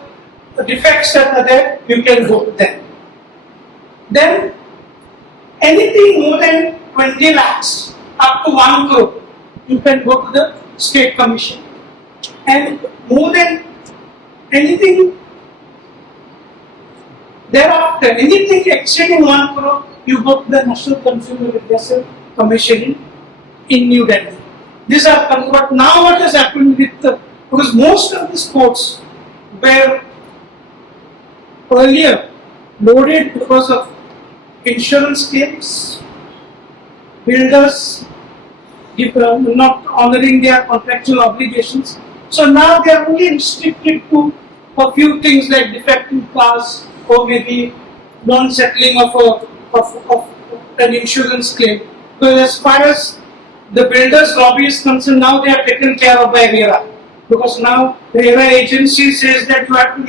defects that are there, you can go to them. Then anything more than 20 lakhs up to 1 crore, you can go to the state commission. And more than anything thereafter, anything exceeding 1 crore, you go to the National Consumer Redressal Commission in New Delhi. These are, but now what has happened with because most of these courts were earlier loaded because of insurance claims, builders not honoring their contractual obligations. So now they are only restricted to a few things like defective cars, or maybe non-settling of an insurance claim. Because as far as the builder's lobby is concerned, now they are taken care of by RERA. Because now the RERA agency says that you have to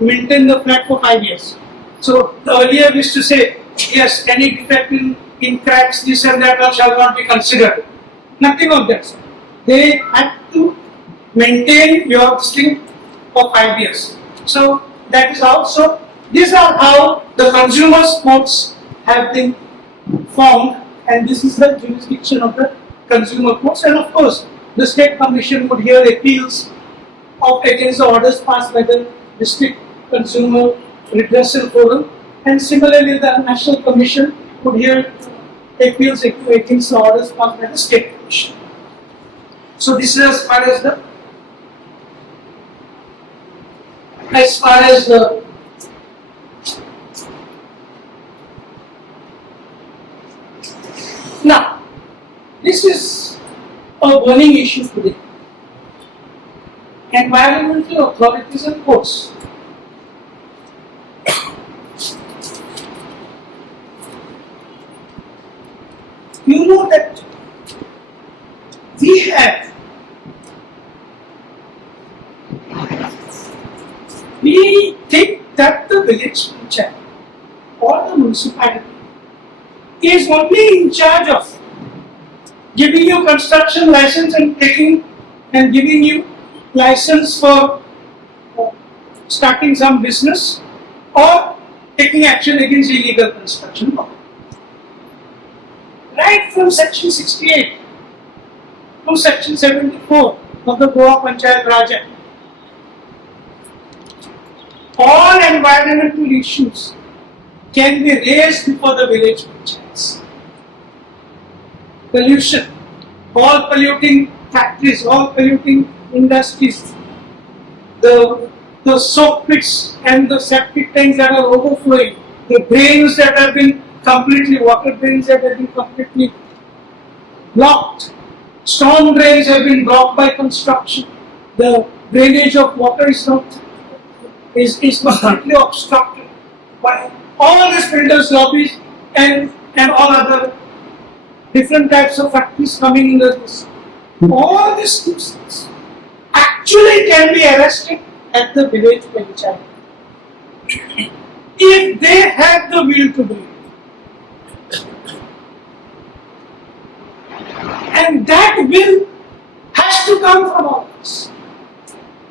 maintain the flat for 5 years. So earlier we used to say, yes, any defect in cracks, this and that shall not be considered. Nothing of that. They have to maintain your thing for 5 years. So that is how. So these are how the consumer courts have been formed, and this is the jurisdiction of the consumer courts. And of course, the state commission would hear appeals against the orders passed by the district consumer redressal forum, and similarly the national commission would hear appeals against the orders passed by the state commission. So this is as far as the now, this is a burning issue today. Environmental authorities and courts. You know that we have, we think that the village panchayat or the municipality is only in charge of giving you construction license and giving you license for starting some business or taking action against illegal construction. Right from section 68 to section 74 of the Goa Panchayat Raj Act, all environmental issues can be raised before the village panchayats. Pollution, all polluting factories, all polluting industries, the soak pits and the septic tanks that are overflowing, the drains that have been water drains that have been completely blocked, storm drains have been blocked by construction, the drainage of water is completely obstructed by all these builders' lobbies and all other different types of factories coming in this. All these nuisance actually can be arrested at the village panchayat if they have the will to do it. And that will has to come from all of us.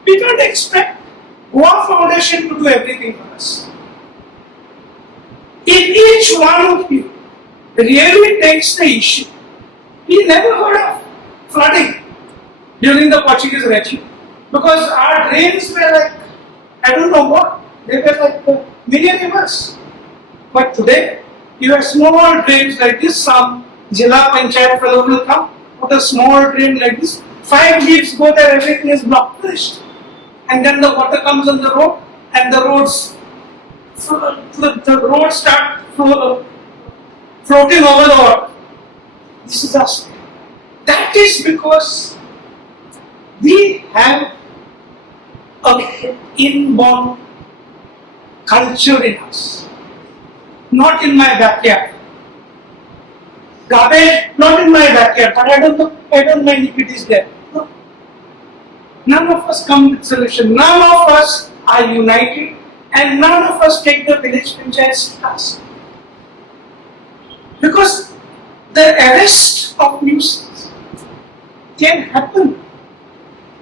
We don't expect Goa Foundation to do everything for us. If each one of you really takes the issue, we never heard of flooding during the Portuguese regime because our drains were like, I don't know what, they were like mini rivers. But today, you have small drains like this, some Jilla Panchayat fellow will come, put a small drain like this, 5 leaves go there, everything is blocked, finished. And then the water comes on the road, and the roads start floating over the water. This is us. That is because we have an inborn culture in us. Not in my backyard. Garbage, not in my backyard, but I don't mind if it is there. No. None of us come with solution. None of us are united, and none of us take the village panchayat's task. Because the arrest of nuisance can happen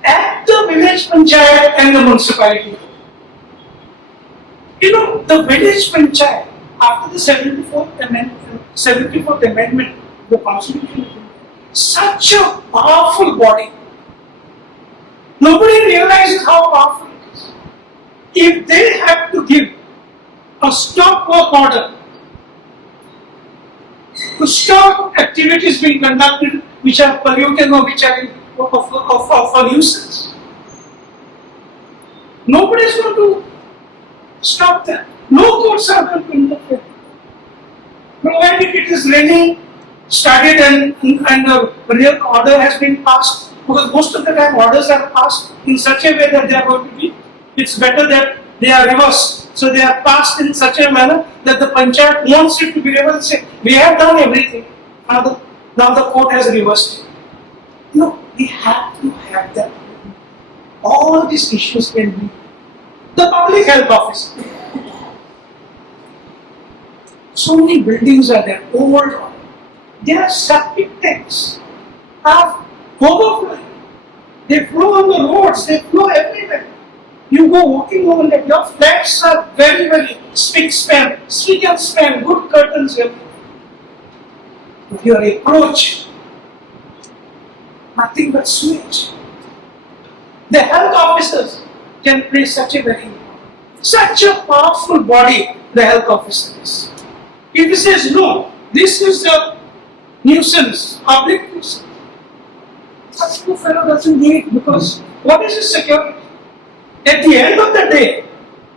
at the village panchayat and the municipality. You know, the village panchayat, after the 74th amendment of the Constitution, such a powerful body. Nobody realizes how powerful it is. If they have to give a stop work order to stop activities being conducted which are polluting or which are of a nuisance, nobody is going to stop that. No courts are going to interfere. Provided it is raining, started and a real order has been passed, because most of the time orders are passed in such a way that they are going to be, it's better that they are reversed. So they are passed in such a manner that the panchayat wants it to be reversed. Say, we have done everything. Now the court has reversed it. No, we have to have that. All these issues can be. The public health office. So many buildings are there, old. Their septic tanks are overflowing. They flow on the roads, they flow everywhere. You go walking over there, your flats are very, very spick and span, good curtains everywhere. But your approach, nothing but sewage. The health officers can play such a powerful body, the health officer is. If he says, no, this is a nuisance, public nuisance, such a fellow doesn't do it because what is his security? At the end of the day,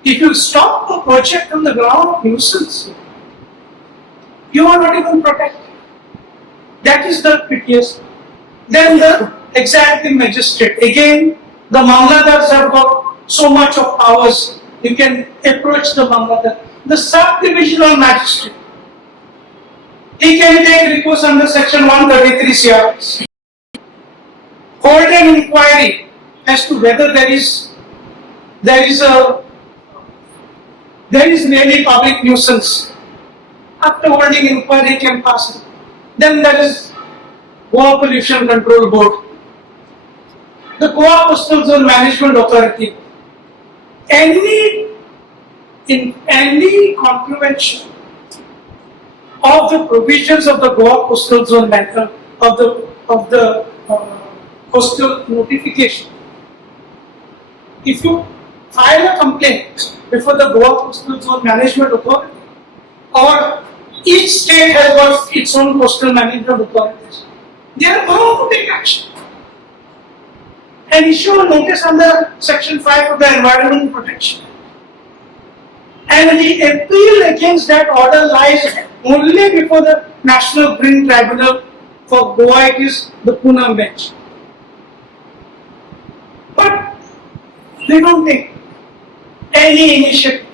if you stop a project on the ground of nuisance, you are not even protected. That is the piteous. Then the executive magistrate. Again, the Mamladars have got so much of powers. You can approach the Mamladar. The sub-divisional magistrate. He can take recourse under section 133 CRS. hold an inquiry as to whether there is really public nuisance. After holding inquiry can pass it. Then there is Goa Pollution Control Board, the Goa Coastal Zone Management Authority. Any contravention of the provisions of the Goa Coastal Zone of the coastal notification, if you file a complaint before the Goa Coastal Zone Management Authority, or each state has got its own coastal management authorities, they are bound to take action and issue a notice under Section 5 of the Environment Protection. And the appeal against that order lies only before the National Green Tribunal. For Goa, it is the Pune bench. But they don't take any initiative.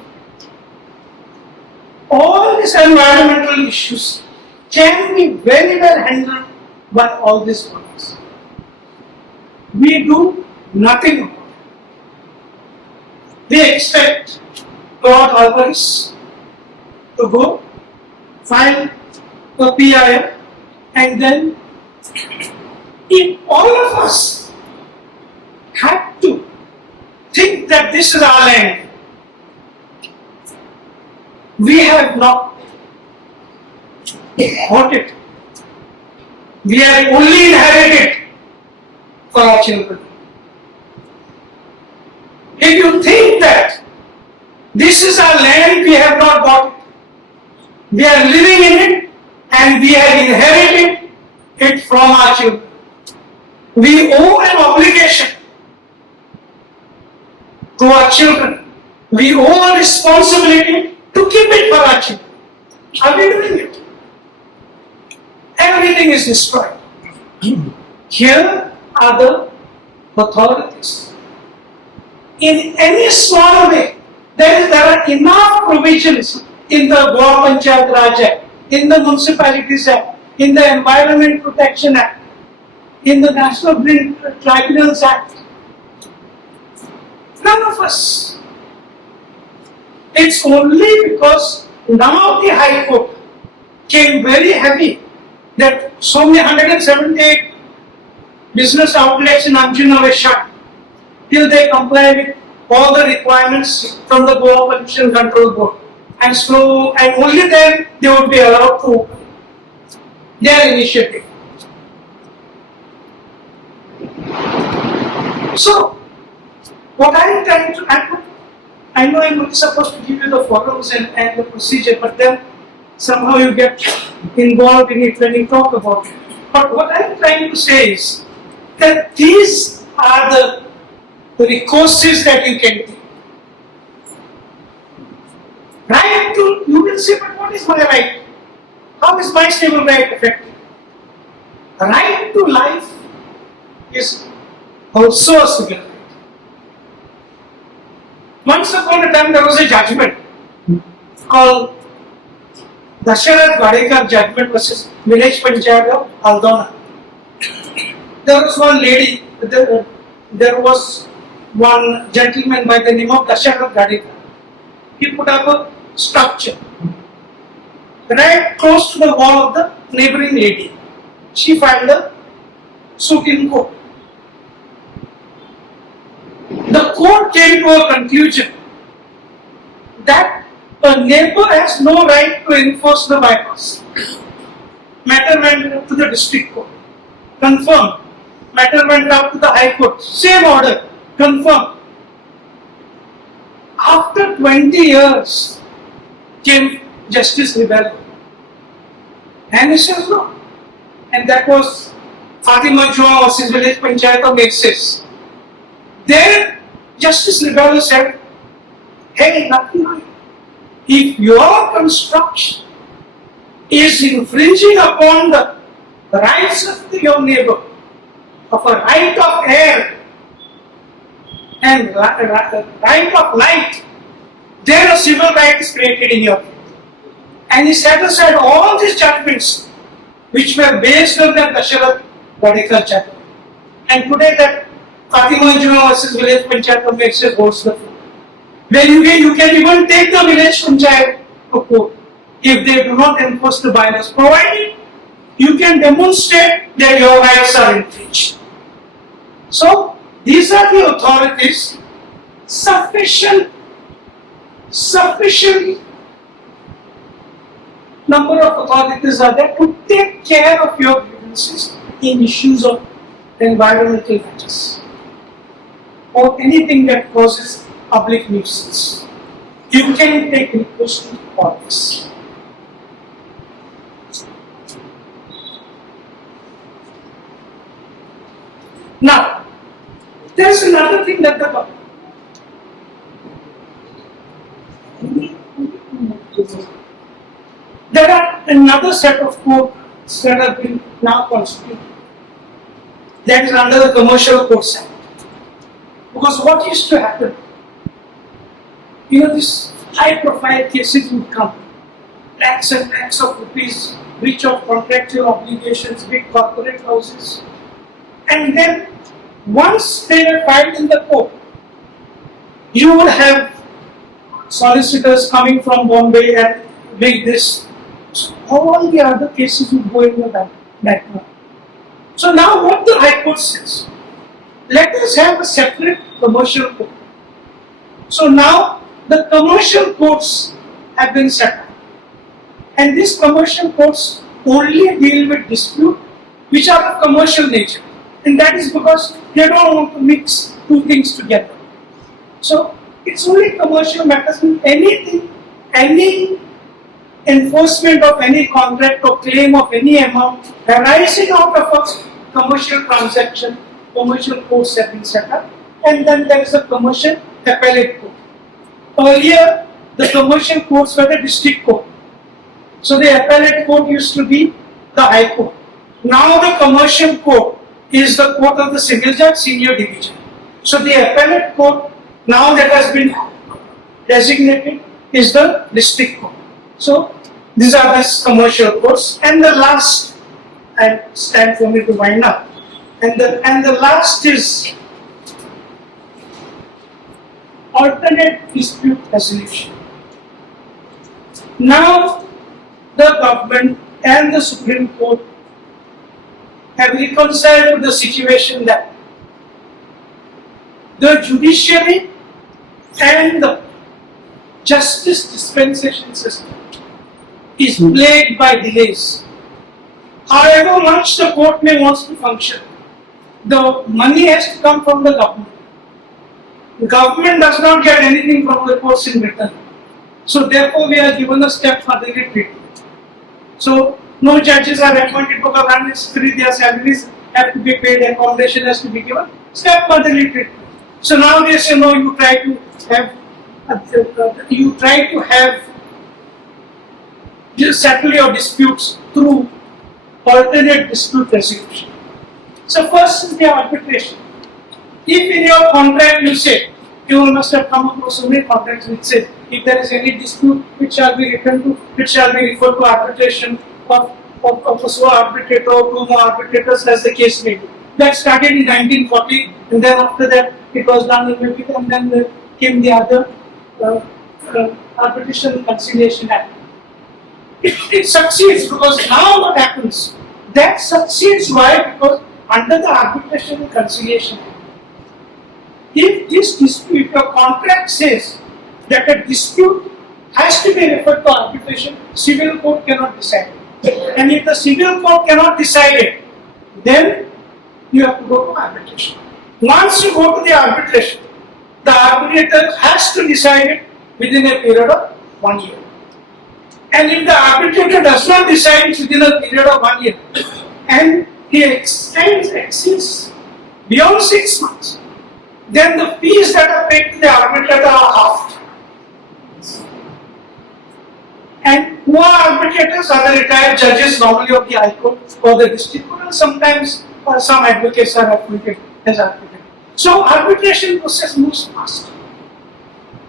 All these environmental issues can be very well handled by all these bodies. We do nothing about it. They expect God Alvarez to go, file a PIL, and then if all of us had to think that this is our land, we have not bought it. We are only inherited for our children. If you think that this is our land, we have not bought it. We are living in it and we have inherited it from our children. We owe an obligation to our children. We owe a responsibility to keep it for our children. Are we doing it? Everything is destroyed. Here are the authorities. In any small way, there are enough provisions in the Goa Panchayat Raj Act, in the Municipalities Act, in the Environment Protection Act, in the National Green Tribunals Act. None of us. It's only because now the High Court came very heavy that so many 178 business outlets in Anjuna were shut till they comply with all the requirements from the Goa Pollution Control Board. And only then they would be allowed to open their initiative. So, what I am trying to, I know I'm not supposed to give you the forums and the procedure, but then somehow you get involved in it when you talk about it. But what I'm trying to say is that these are the recourses that you can take. Right to, you will say, but what is my right? How is my civil right affected? Right to life is also a civil right. Once upon a time there was a judgment called Dasharat Gadekar judgment versus Village Panchayat of Aldona. There was one lady, there was one gentleman by the name of Dasharat Gadekar. He put up a structure right close to the wall of the neighboring lady. She filed a suit in court. The court came to a conclusion that a neighbor has no right to enforce the bypass. Matter went up to the district court, confirmed. Matter went up to the High Court, same order, confirmed. After 20 years came Justice Rebello. And he says no. And that was Fatima Jua versus Village Panchayat of Nexus. There, Justice Rebello said, hey, nothing right. If your construction is infringing upon the rights of your neighbor, of a right of air and right of light, then a civil right is created in your field. And he set aside all these judgments which were based on the Dasharat Gadekar judgment. And today that Katimanjuna versus village panchayat convention holds the floor. Where you can even take the village panchayat to court if they do not enforce the bylaws, provided you can demonstrate that your rights are infringed. So these are the authorities, sufficient number of authorities are there to take care of your grievances in issues of environmental matters or anything that causes public nuisance. You can take recourse to all this. Now, there's another thing that there are another set of codes that have been now constituted. That is under the Commercial Courts Act. Because what used to happen, these high-profile cases would come, lakhs and lakhs of rupees, breach of contractual obligations, big corporate houses, and then once they were filed in the court, you would have solicitors coming from Bombay and make this. So all the other cases would go in the background. So now what the High Court says, let us have a separate commercial court. So now the commercial courts have been set up. And these commercial courts only deal with disputes which are of commercial nature. And that is because they don't want to mix two things together. So it's only commercial matters. Anything, any enforcement of any contract or claim of any amount arising out of a commercial transaction, commercial courts have been set up. And then there is a commercial appellate court. Earlier, the commercial courts were the district court. So the appellate court used to be the High Court. Now the commercial court is the court of the single judge senior division. So the appellate court now that has been designated is the district court. So these are the commercial courts. And the last, and it's time for me to wind up. And the last is alternate dispute resolution. Now the government and the Supreme Court have reconciled the situation that the judiciary and the justice dispensation system is plagued by delays. However much the court may want to function, the money has to come from the government. The government does not get anything from the courts in return. So therefore we are given a step-fatherly treatment. So no judges are appointed because run is free, their salaries have to be paid, accommodation has to be given, step-fatherly treatment. So now they say no, you try to settle your disputes through alternate dispute resolution. So first is the arbitration. If in your contract you say, you must have come across so many contracts which say, if there is any dispute which shall be referred to arbitration of a sole arbitrator or two more arbitrators as the case may be. That started in 1940 and then after that it was done in Mapusa and then came the other Arbitration and Conciliation Act. It succeeds because now what happens? That succeeds why? Because under the Arbitration and Conciliation Act, if this dispute, your contract says that a dispute has to be referred to arbitration, civil court cannot decide it. And if the civil court cannot decide it, then you have to go to arbitration. Once you go to the arbitration, the arbitrator has to decide it within a period of 1 year. And if the arbitrator does not decide it within a period of 1 year, and he exceeds beyond 6 months, then the fees that are paid to the arbitrator are halved. And who are arbitrators are the retired judges, normally of the High Court or the District Court, and sometimes some advocates are appointed as arbitrators. So arbitration process moves fast.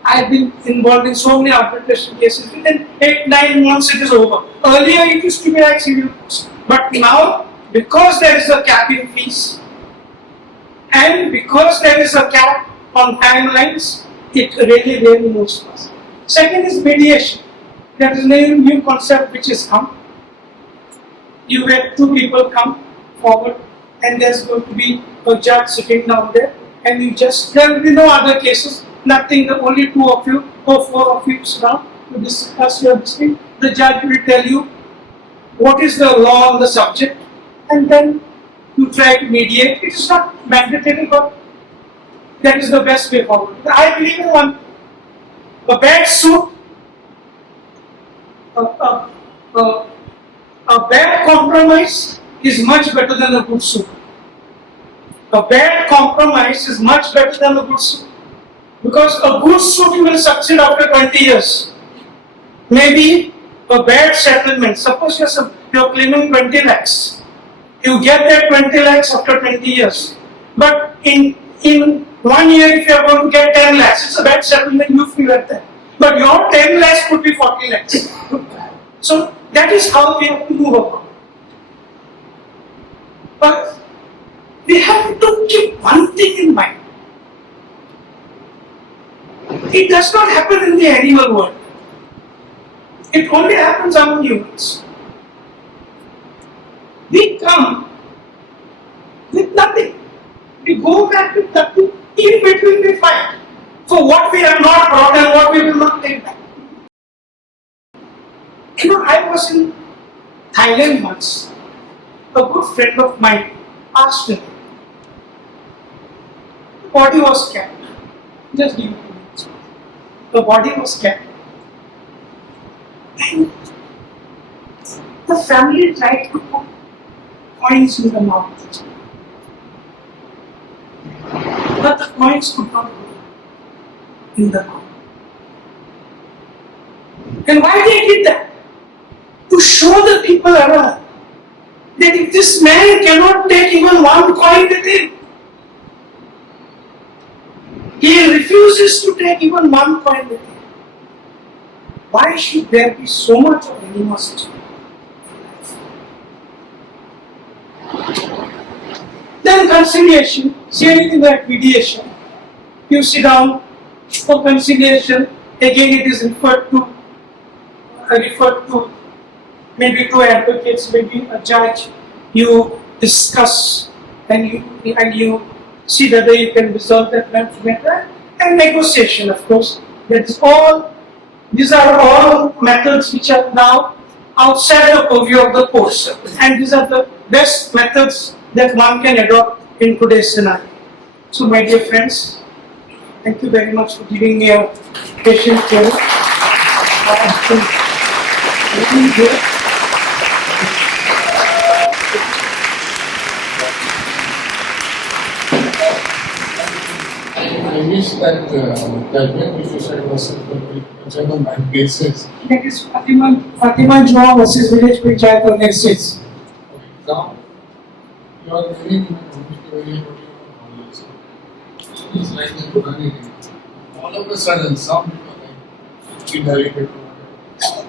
I have been involved in so many arbitration cases. Within 8-9 months it is over. Earlier it used to be like civil courts, but now because there is a cap in fees, And because there is a cap on timelines, it really moves fast. Second is mediation. There is a new concept which is come. You get two people come forward, and there's going to be a judge sitting down there, and there will be no other cases, nothing, only two of you or four of you sit down to discuss your thing. The judge will tell you what is the law on the subject, and then you try to mediate. It is not mandatory, but that is the best way forward. I believe in one. A bad suit, a bad compromise is much better than a good suit. A bad compromise is much better than a good suit. Because a good suit you will succeed after 20 years. Maybe a bad settlement. Suppose you're claiming 20 lakhs. You get that 20 lakhs after 20 years. But in 1 year, if you are going to get 10 lakhs, it's a bad settlement, you feel like that. But your 10 lakhs could be 40 lakhs. So that is how we have to move about. But we have to keep one thing in mind. It does not happen in the animal world. It only happens among humans. We come with nothing. We go back with nothing. In between we fight for what we have not brought and what we will not take back. I was in Thailand once. A good friend of mine asked me. The body was kept. Just give me 2 minutes. The body was kept. And the family tried to put coins in the mouth. But the coins could not go in the mouth. And why they did that? To show the people around that if this man cannot take even one coin with him, he refuses to take even one coin with him. Why should there be so much of animosity? Then conciliation, same thing like mediation. You sit down for conciliation, again it is referred to maybe two advocates, maybe a judge. You discuss and you see whether you can resolve that matter, and negotiation, of course. These are all methods which are now outside the purview of the course, and these are the best methods that one can adopt in today's scenario. So, my dear friends, thank you very much for giving me a patient hearing. I wish that judgment which you said was German bank cases. That is Fatima Joa versus Village Panchayat on next days. Now, you are living very it's like all of a sudden, some people like inherited.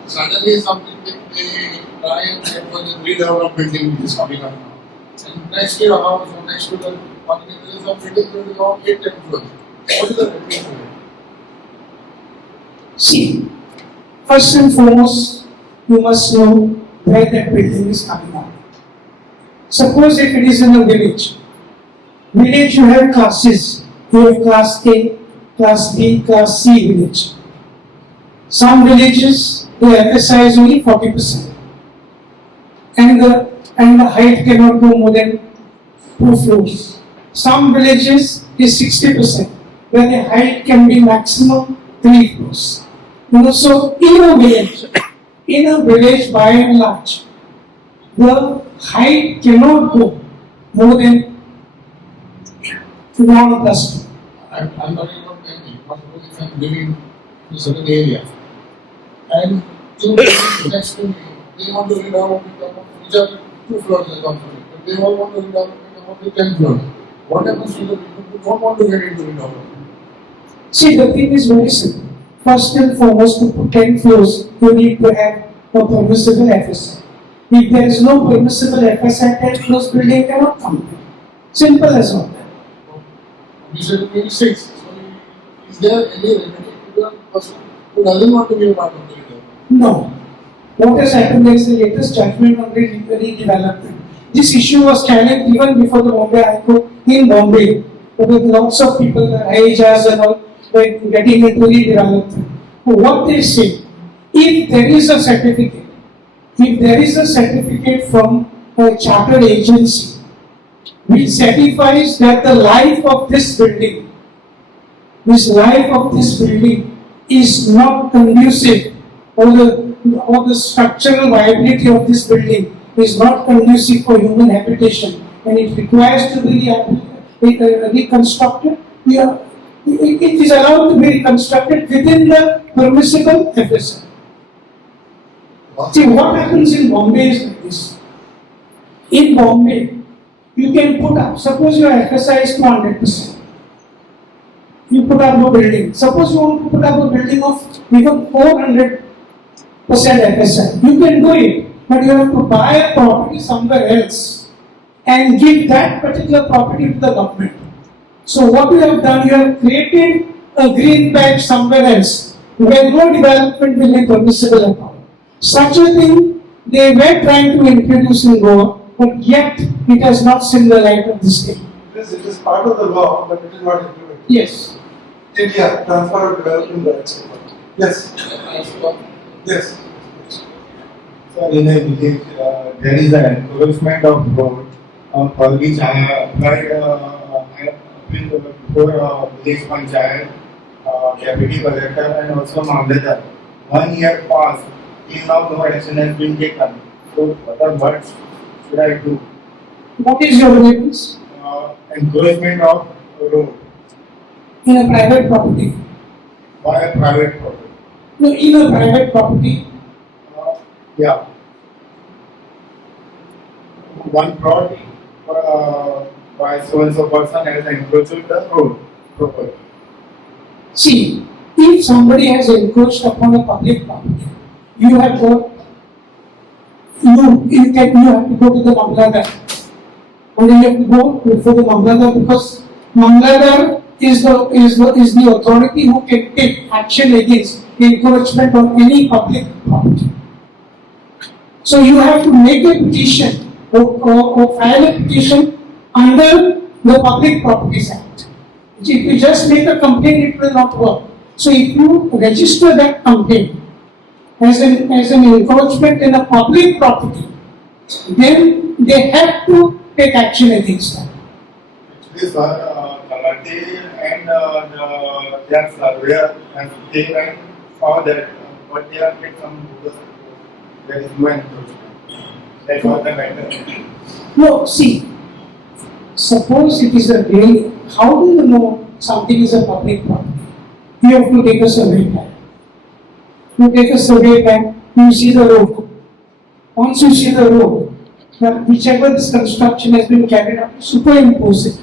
Suddenly, something they try and get for the redevelopment which is coming up now. And next to your house or next to the one there is a building that is all 8-10 floors. What is the difference? See, first and foremost, you must know where that building is coming up. Suppose if it is in a village, you have classes. You have class A, class B, class C village. Some villages, the FSI is only 40%. And the height cannot go more than 2 floors. Some villages is 60%, where the height can be maximum 3 floors. So in a village by and large, the height cannot go more than 1 plus 2. I'm talking about anything. If I'm living in a certain area and two people next to me, they want to redevelop which are 2 floors in company, but they all want to redevelop only 10 floors. What happens to the people who don't want to get into redevelopment? See, the thing is very simple. First and foremost, to put 10 floors, you need to have a permissible FSI. If there is no permissible FSI, 10 floors building cannot come. Simple as all that. You said 26. So, is there any remedy to the person who doesn't want to be a part of the redevelopment? No. What has happened is the latest judgment on redevelopment. This issue was challenged even before the Bombay High Court in Bombay. With lots of people, the IHRs and all, were getting into redevelopment. What they say, if there is a certificate from a chartered agency which certifies that the life of this building is not conducive, or the structural viability of this building is not conducive for human habitation, and it requires to be reconstructed, it is allowed to be reconstructed within the permissible FSI. See, what happens in Bombay is like this. In Bombay, you can put up, suppose your FSI is 200%. You put up a building. Suppose you want to put up a building of even 400% FSI. You can do it, but you have to buy a property somewhere else and give that particular property to the government. So what you have done, you have created a green belt somewhere else where no development will be permissible at all. Such a thing they were trying to introduce in Goa, but yet it has not seen the light of this day. It is part of the law, but it is not implemented. Yes. Yeah, transfer of development rights. Yes. Yes. So in a village, there is an encouragement of road for which I have applied. I have appealed before village panchayat, deputy collector, and also Mamladar. 1 year passed, till now no action has been taken. So what should I do? What is your grievance? Encouragement of road In a private property. by a private property. No, in a private property. Yeah. One plot by so and so person has encroached the road property. See, if somebody has encroached upon a public property, you have to go to the Mamladar. And you have to go before the Mamladar, because Mamladar is the authority who can take action against encroachment on any public property. So you have to make a petition or file a petition under the Public Properties Act. If you just make a complaint, it will not work. So if you register that complaint as an encroachment in a public property, then they have to take action against that. Actually, sir, Talati and their surveyor has came and saw that, but they have made some bogus report. There is no encroachment. That was the matter. No, see, suppose it is a real, how do you know something is a public property? You have to take a survey plan. You take a survey plan, you see the road. Once you see the road, whichever this construction has been carried out, superimpose it.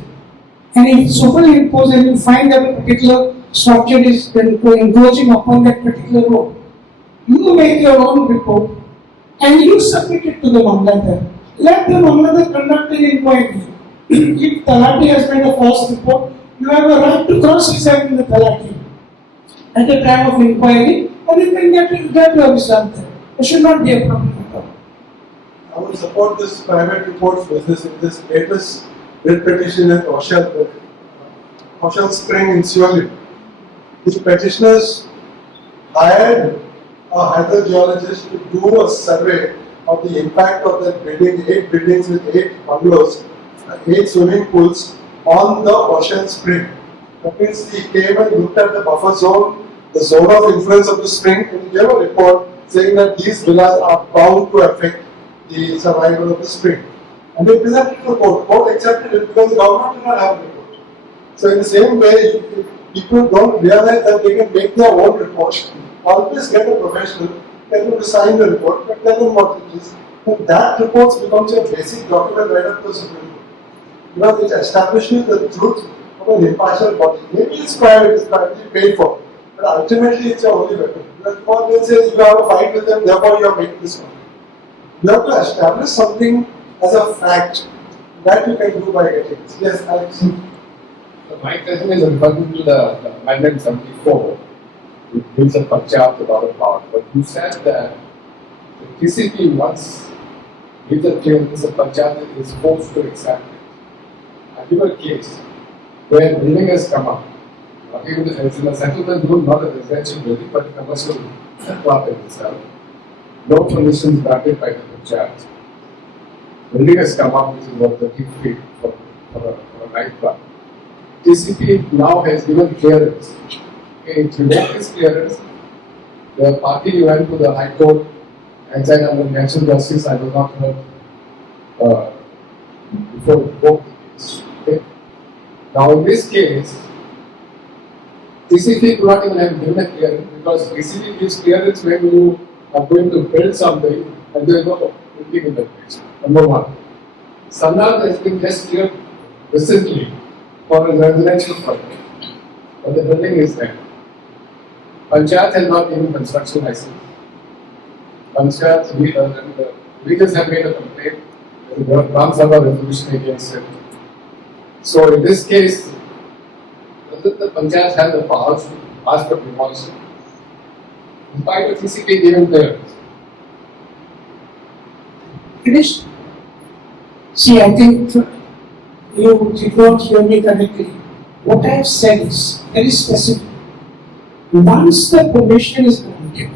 And if superimpose and you find that a particular structure is encroaching upon that particular road, you make your own report and you submit it to the Mamladar. Let the Mamladar conduct an inquiry. If Talati has made a false report, you have a right to cross-examine the Talati at the time of inquiry, and you can get your result there. There should not be a problem at all. I would support this private reports business in this latest writ petition at Oshal Spring in Seoul. The petitioners hired a hydrogeologist to do a survey of the impact of that building, 8 buildings with 8 bungalows, 8 swimming pools on the Ocean Spring. That means he came and looked at the buffer zone, the zone of influence of the spring, and he gave a report saying that these villas are bound to affect the survival of the spring. And they presented it to the court. The court accepted it because the government did not have a report. So in the same way, if people don't realize that they can make their own report, always get a professional, get them to sign the report, but tell them what it is. And that report becomes a basic document right up to the Supreme Court. Because it establishes the truth of an impartial body. Maybe it's privately paid for, but ultimately it's your only weapon. Because the court then says you have a fight with them, therefore you are making this one. You have to establish something as a fact that you can do by getting this. Yes, Alex. My question is referring to the Amendment 74, which gives a panchayat a lot of power. But you said that the TCP once gives a clearance, the panchayat is forced to accept it. I give a case where building has come up, not even it's in a settlement room, not a residential building, but a commercial club in itself. No permissions granted by the panchayat. Building has come up, which is about 30 feet for a nightclub. TCP now has given clearance. Okay, to get this clearance, the party went to the High Court and said, under natural justice, I was not heard before the court case. Okay? Now, in this case, TCP could not even have given a clearance because TCP gives clearance when you are going to build something and there is no building in the place. Number one. Sanad has been just cleared recently for a residential project, but the building is there. Panchayat has not given construction license. Panchayat, we just have made a complaint. There was Ram Sabha resolution against it. So in this case, doesn't the Panchayat have the power to ask for demolition? Despite the TCP giving clearance. Finish? See, I think you did not hear me correctly. What I have said is very specific. Once the permission is granted,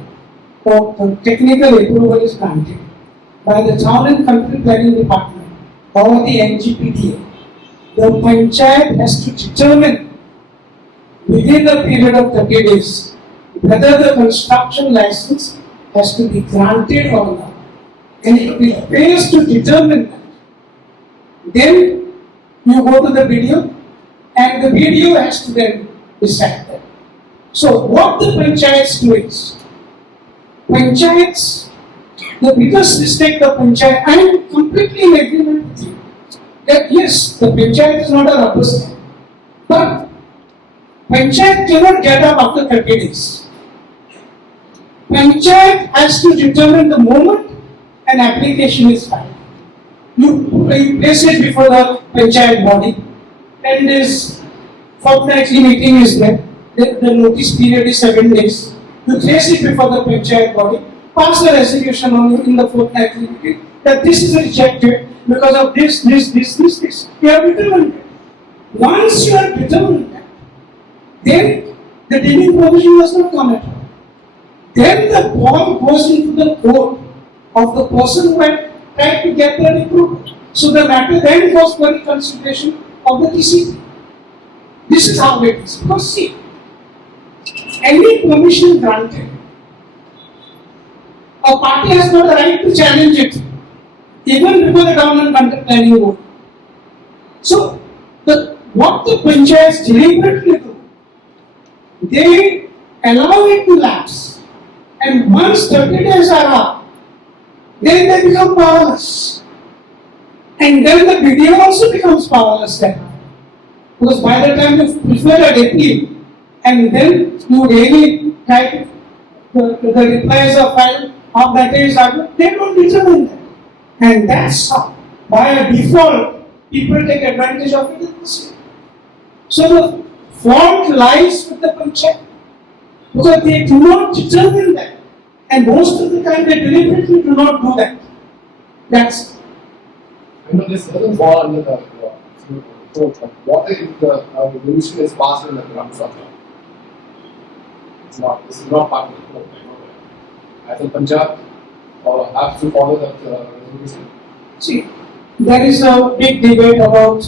or the technical approval is granted by the Town and Country Planning Department or the NGPDA, the panchayat has to determine within a period of 30 days whether the construction license has to be granted or not. And if it fails to determine that, then you go to the video and the video has to then decide that. So what the panchayats do is, panchayats, the biggest mistake the panchayat, I am completely in agreement with you, that yes, the panchayat is not a rubber stamp, but panchayat cannot get up after 30 days. Panchayat has to determine the moment an application is filed. You place it before the panchayat body, 10 days, fortnightly meeting is there, the notice period is 7 days. You place it before the panchayat body, pass the resolution on in the fortnightly meeting that this is rejected because of this. You have determined it. Once you have determined that, then the deeming provision does not come at all. Then the ball goes into the court of the person who had tried to get the approval. So the matter then goes for reconsideration of the TCP. This is how it is. Because see, any permission granted, a party has got the right to challenge it, even before the government conduct planning board. So, what the panchayats deliberately do, they allow it to lapse, and once 30 days are up, then they become powerless. And then the video also becomes powerless then. Because by the time you prefer an appeal, and then you really type the replies are filed, or that is, they don't determine that. And that's how, by a default, people take advantage of it in this way. So the fault lies with the panchayat, because they do not determine that. And most of the time they deliberately do not do that. That's I know this doesn't fall under the code, but what if the resolution is passed in the Gram Sabha? This is not part of the code, I know that. As a Punjab, have to follow that resolution. See, there is a big debate about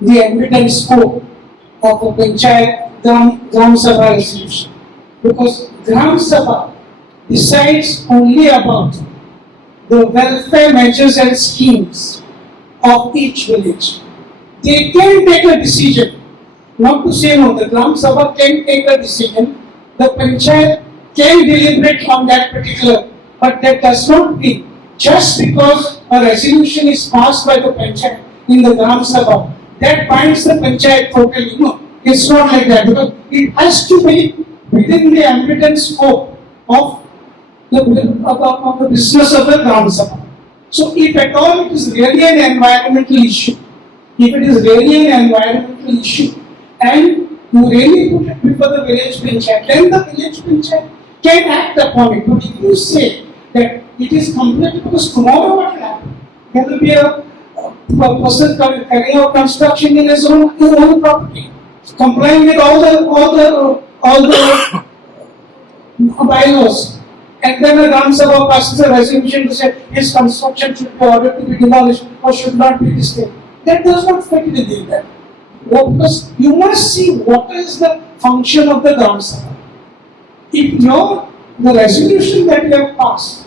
the ambit and scope of a panchayat Gram Sabha resolution, because Gram Sabha decides only about the welfare measures and schemes of each village. They can take a decision, not to say no, the Gram Sabha can take a decision, the panchayat can deliberate on that particular, but that does not mean just because a resolution is passed by the panchayat in the Gram Sabha, that binds the panchayat totally. No, it's not like that, because it has to be within the ambit and scope of the business of the Gram Sabha. So if at all it is really an environmental issue, and you really put it before the village panchayat, then the village panchayat can act upon it. But if you say that it is completed, because tomorrow what will happen? There will be a person carrying out construction in his own property, complying with all the bylaws. And then a Ram Sabha passes a resolution to say his construction should be ordered to be demolished or should not be disturbed. That does not fit within that. Because you must see what is the function of the Ram Sabha. If the resolution that you have passed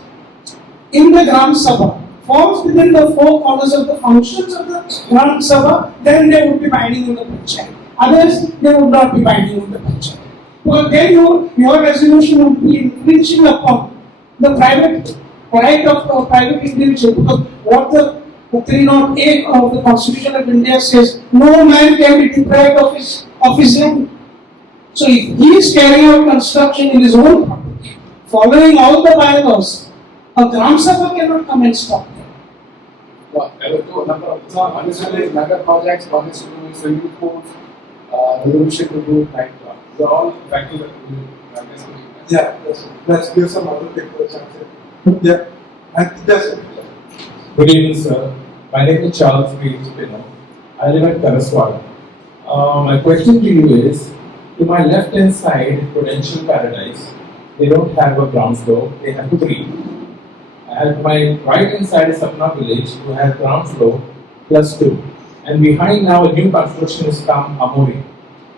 in the Gram Sabha falls within the four corners of the functions of the Gram Sabha, then they would be binding on the panchayat. Others, they would not be binding on the panchayat. Well, then your resolution would be infringing upon the private right of private individual, because what the 308 of the Constitution of India says, no man can be deprived of his land. So if he is carrying out construction in his own property, following all the bylaws, a Gram Sabha cannot come and stop them. Well, there were two number of one is related mega projects, one is to do with swimming pools, resolution to do like they're all back to the Yeah, let's give some other people a chance. Yeah, I think that's it. Good evening, sir. My name is Charles B. Spino. I live at Karaswada. My question to you is, to my left hand side, Prudential Paradise, they don't have a ground floor, they have 3. At my right hand side is Sapna Village, who has ground floor plus 2. And behind now a new construction is come Amori,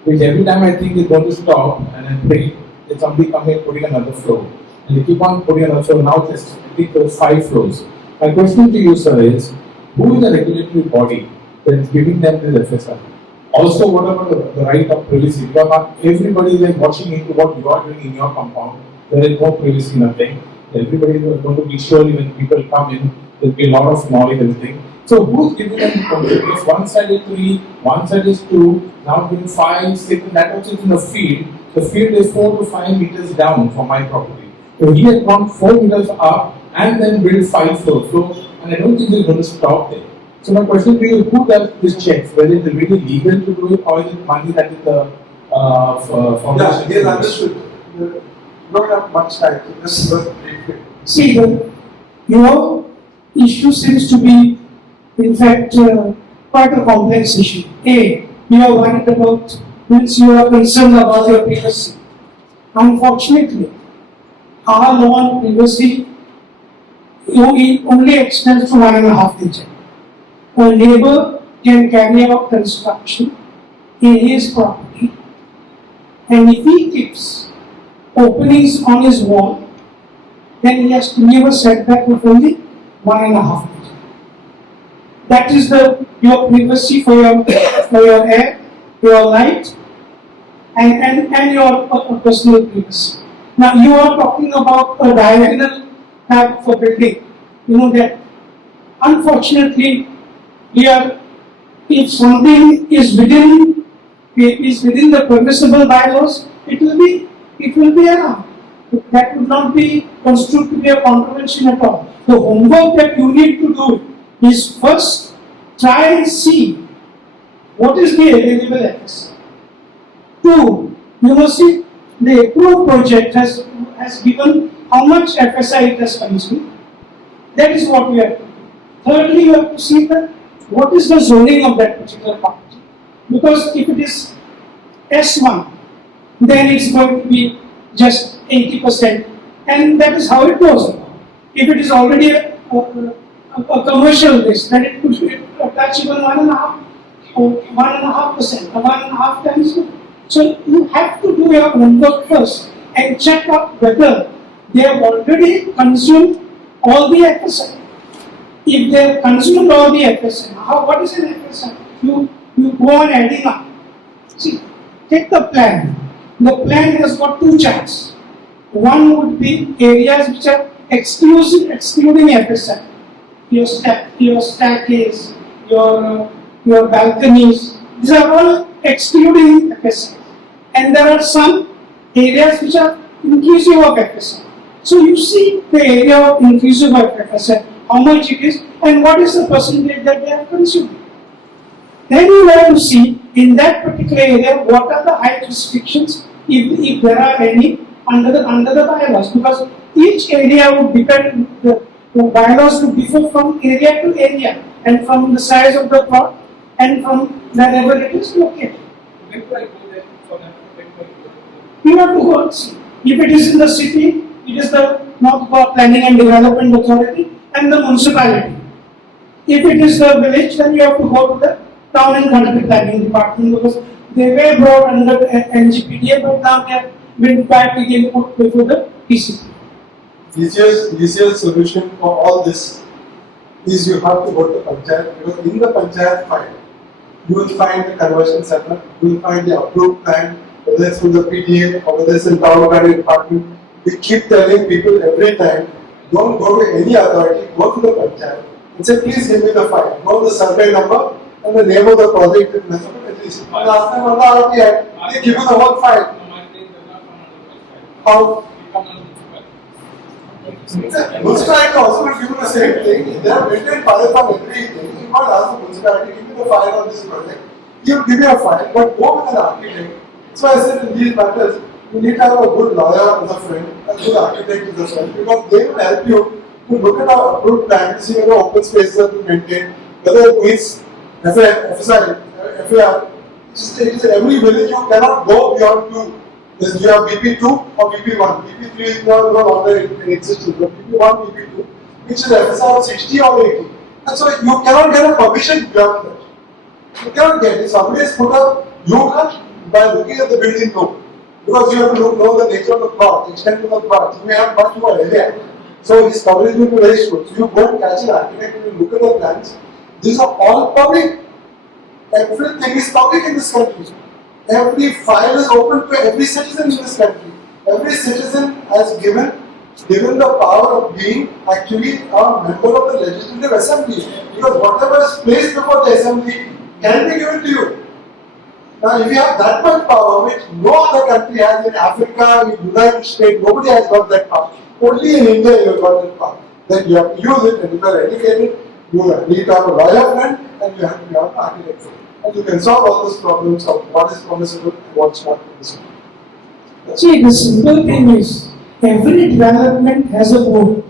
which every time I think is going to stop and then pray that somebody come here putting another floor. And they keep on putting another floor. Now just I think there's 5 floors. My question to you, sir, is who is the regulatory body that is giving them this FSR? Also, what about the right of privacy? Because not everybody is watching into what you are doing in your compound. There is no privacy, nothing. Everybody is going to be surely when people come in, there will be a lot of knowledge and things. So who's giving them the control? If one side is 3, one side is 2, now giving 5, 6, and that also is in the field. The field is 4 to 5 meters down from my property. So he has gone 4 meters up and then built 5 floors. So, and I don't think he's going to stop there. So my question to you is, who does this checks? Whether it is really legal to do it or is it money that is the foundation? Yeah, yes, understood. You don't have much time, so this is briefly. See, your issue seems to be, in fact, quite a complex issue. A, you are worried about, means you are concerned about your privacy. Unfortunately, our law on privacy only extends to 1.5 meter. A neighbor can carry out construction in his property, and if he keeps openings on his wall, then he has to give a setback of only 1.5 meter. That is your privacy for your air, your light, and your personal privacy. Now you are talking about a diagonal type of a building. You know that unfortunately if something is within the permissible bylaws, it will be allowed. That would not be construed to be a contravention at all. The homework that you need to do is first try and see what is the available FSI. 2, you must see the approved project has given how much FSI it has consumed. That is what we have to do. Thirdly, you have to see what is the zoning of that particular property. Because if it is S1, then it's going to be just 80%, and that is how it goes. If it is already a commercial list, then it could touch even 1.5% or 1.5 times. So you have to do your homework first and check out whether they have already consumed all the FSI. If they have consumed all the FSI, what is an FSI? You go on adding up. See, take the plan. The plan has got 2 charts. One would be areas which are excluding FSI. Your staircase, your balconies. These are all excluding FSI. And there are some areas which are inclusive of FSI. So you see the area of inclusive of FSI, how much it is, and what is the percentage that they have consumed. Then you have to see in that particular area what are the height restrictions, if there are any under the bylaws, because each area would depend, the bylaws would differ from area to area and from the size of the plot and from wherever it is located. You have to go and see. If it is in the city, it is the North Goa Planning and Development Authority and the municipality. If it is the village, then you have to go to the town and country planning department, because they were brought under NGPDA, but now they have been back again put before the PCP. Easiest solution for all this is you have to go to panchayat, because in the panchayat file, you will find the conversion center, you will find the approved plan, whether it's from the PDA or whether it's in town planning department. We keep telling people every time, don't go to any authority, go to the panchayat and say, please give me the file, know the survey number and the name of the project in Nazareth at least. And ask them on the RTI, they give you the whole file. How? Municipality also will give you the same thing. They have written file for everything. You can't ask the municipality, give me the file on this project. He will give you a file, but go with an architect. So I said in these matters, you need to have a good lawyer as a friend, a good architect as a friend, because they will help you to look at our approved plan, to see whether open spaces are to maintain, whether it meets FSI, FAR. It is every village you cannot go beyond 2. Yes, you have BP2 or BP1. BP3 is no longer in existence, but BP1, BP2, which is FSR of 60 or 80. And so you cannot get a permission beyond that. You cannot get it. Somebody has put up, you can't by looking at the building code. Because you have to know the nature of the plot, the extent of the plot. You may have much more area. So his coverage will be very good. So you go and catch an architect and you look at the plans. These are all public. Everything is public in this country. Every file is open to every citizen in this country. Every citizen has given the power of being actually a member of the legislative assembly. Because whatever is placed before the assembly can be given to you. Now, if you have that much power, which no other country has in Africa, in the United States, nobody has got that power. Only in India you have got that power. Then you have to use it, and if you are educated, you need to have a lawyer friend, and you have to have an architect friend. And you can solve all those problems of what is permissible and what's not permissible. See, the simple thing is, every development has a board.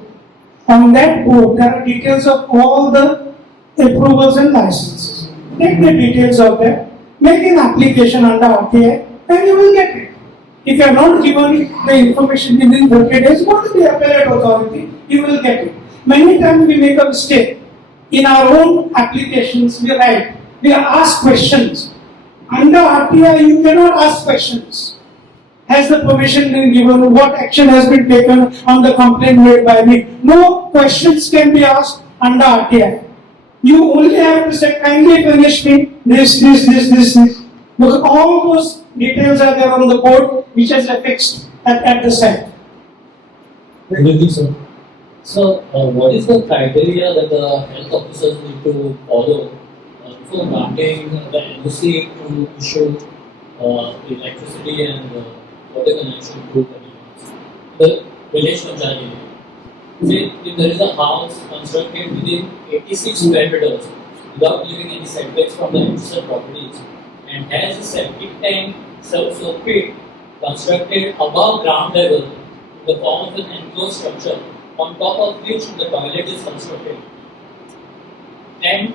On that board, there are details of all the approvals and licenses. Take the details of that, make an application under RTI, and you will get it. If you are not given the information within 30 days, go to the appellate authority, you will get it. Many times we make a mistake. In our own applications, we write, we are asked questions. Under RTI, you cannot ask questions. Has the permission been given? What action has been taken on the complaint made by me? No questions can be asked under RTI. You only have to say, kindly furnish me this. Because all those details are there on the board, which is affixed at the site. Good evening, sir. So, what is the criteria that the health officers need to follow before granting the NOC to issue electricity and water connection to the village panchayat area? Say, if there is a house constructed within 86 square meters without leaving any setbacks from the adjacent properties and has a septic tank self-pit constructed above ground level in the form of an enclosed structure on top of which the toilet is constructed, and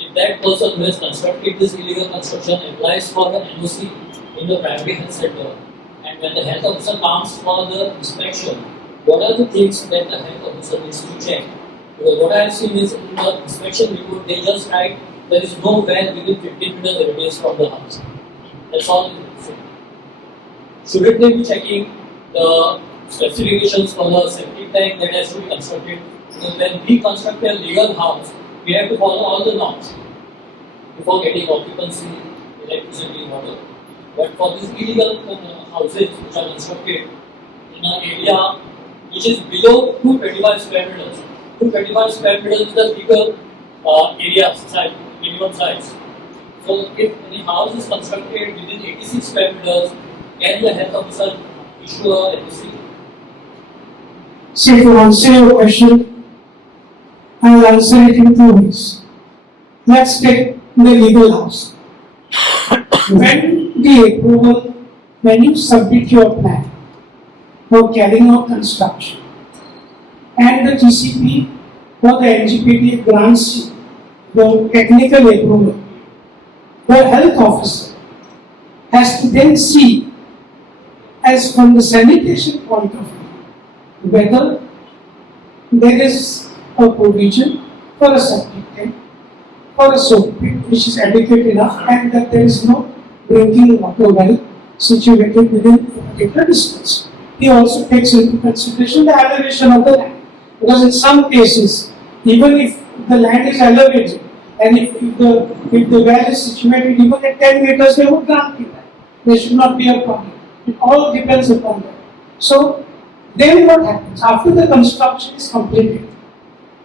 if that person who has constructed this illegal construction applies for the NOC in the primary health center, and when the health officer comes for the inspection, what are the things that the health officer needs to check? Because what I have seen is in the inspection report, they just write there is no well within 15 meters radius from the house. That's all they say. Shouldn't they be checking the specifications for the septic tank that has to be constructed? Because when we construct a legal house, we have to follow all the norms before getting occupancy, electricity, water. But for these illegal houses which are constructed in an area which is below 225 square meters, 225 square meters is the legal area size, minimum size. So if any house is constructed within 86 square meters, can the health officer issue a NOC? See, to answer your question, I will answer it in 2 ways. Let's take the legal house. When the approval, when you submit your plan for carrying out construction, and the TCP or the NGPT grants you the technical approval, the health officer has to then see, as from the sanitation point of view, whether there is a provision for a septic tank, for a soak pit which is adequate enough, and that there is no drinking water well situated within a particular distance. He also takes into consideration the elevation of the land, because in some cases, even if the land is elevated, and if the well is situated even at 10 meters, they would grant you that. There should not be a problem. It all depends upon that. So, then what happens? After the construction is completed,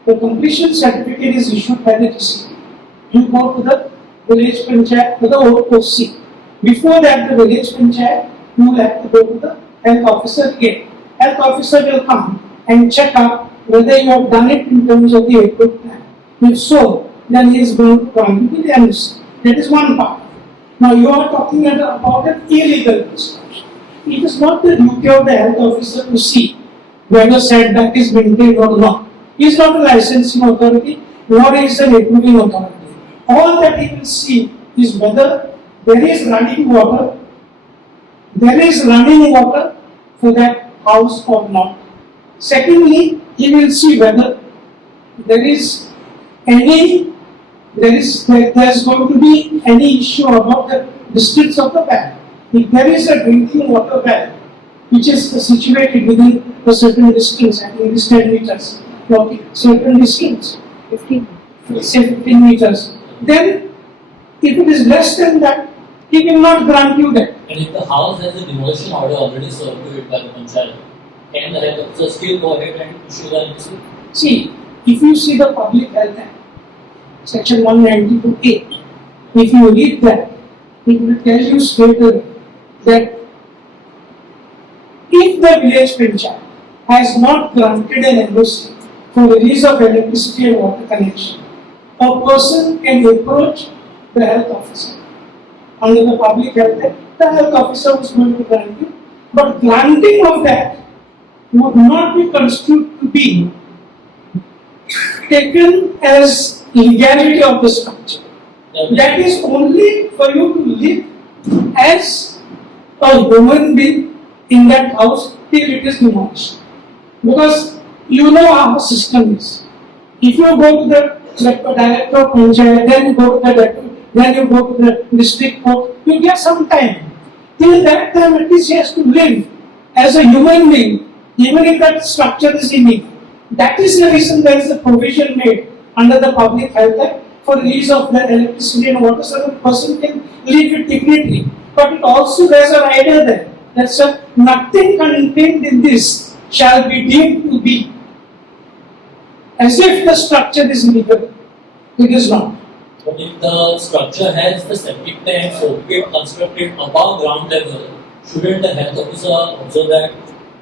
the completion certificate is issued by the TCP. You go to the village panchayat for the OC. Before that, the village panchayat, you will have to go to the health officer again. Health officer will come and check out whether you have done it in terms of the approved plan. If so, then he is going to grant you the NOC. That is one part. Now you are talking about an illegal construction. It is not the duty of the health officer to see whether setback is maintained or not. He is not a licensing authority, nor is an approving authority. All that he will see is whether there is running water for that house or not. Secondly, he will see whether there is going to be any issue about the distance of the well. If there is a drinking water well which is situated within a certain distance, I think it is 10 meters, certain distance, 15 meters, then if it is less than that, he will not grant you that. And if the house has a demolition order already served to it by the panchayat, can the health officer still go ahead and issue the NOC? See, if you see the Public Health Act, Section 192A, if you read that, it will tell you straight away that if the village panchayat has not granted an NOC for release of electricity and water connection, a person can approach the health officer. Under the Public Health Act, the health officer is going to grant you, but granting of that would not be construed to be taken as legality of the structure. That is only for you to live as a human being in that house till it is demolished. Because you know how the system is. If you go to the director of panchayat, then you go to the district court, you get some time. Till that time, at least he has to live as a human being, even if that structure is illegal. That is the reason there is a provision made under the Public Health Act for release of the electricity and water, so the person can live with dignity. But it also has an idea there that nothing contained in this shall be deemed to be as if the structure is illegal. It is not. But if the structure has the septic tank constructed above ground level, shouldn't the health officer observe that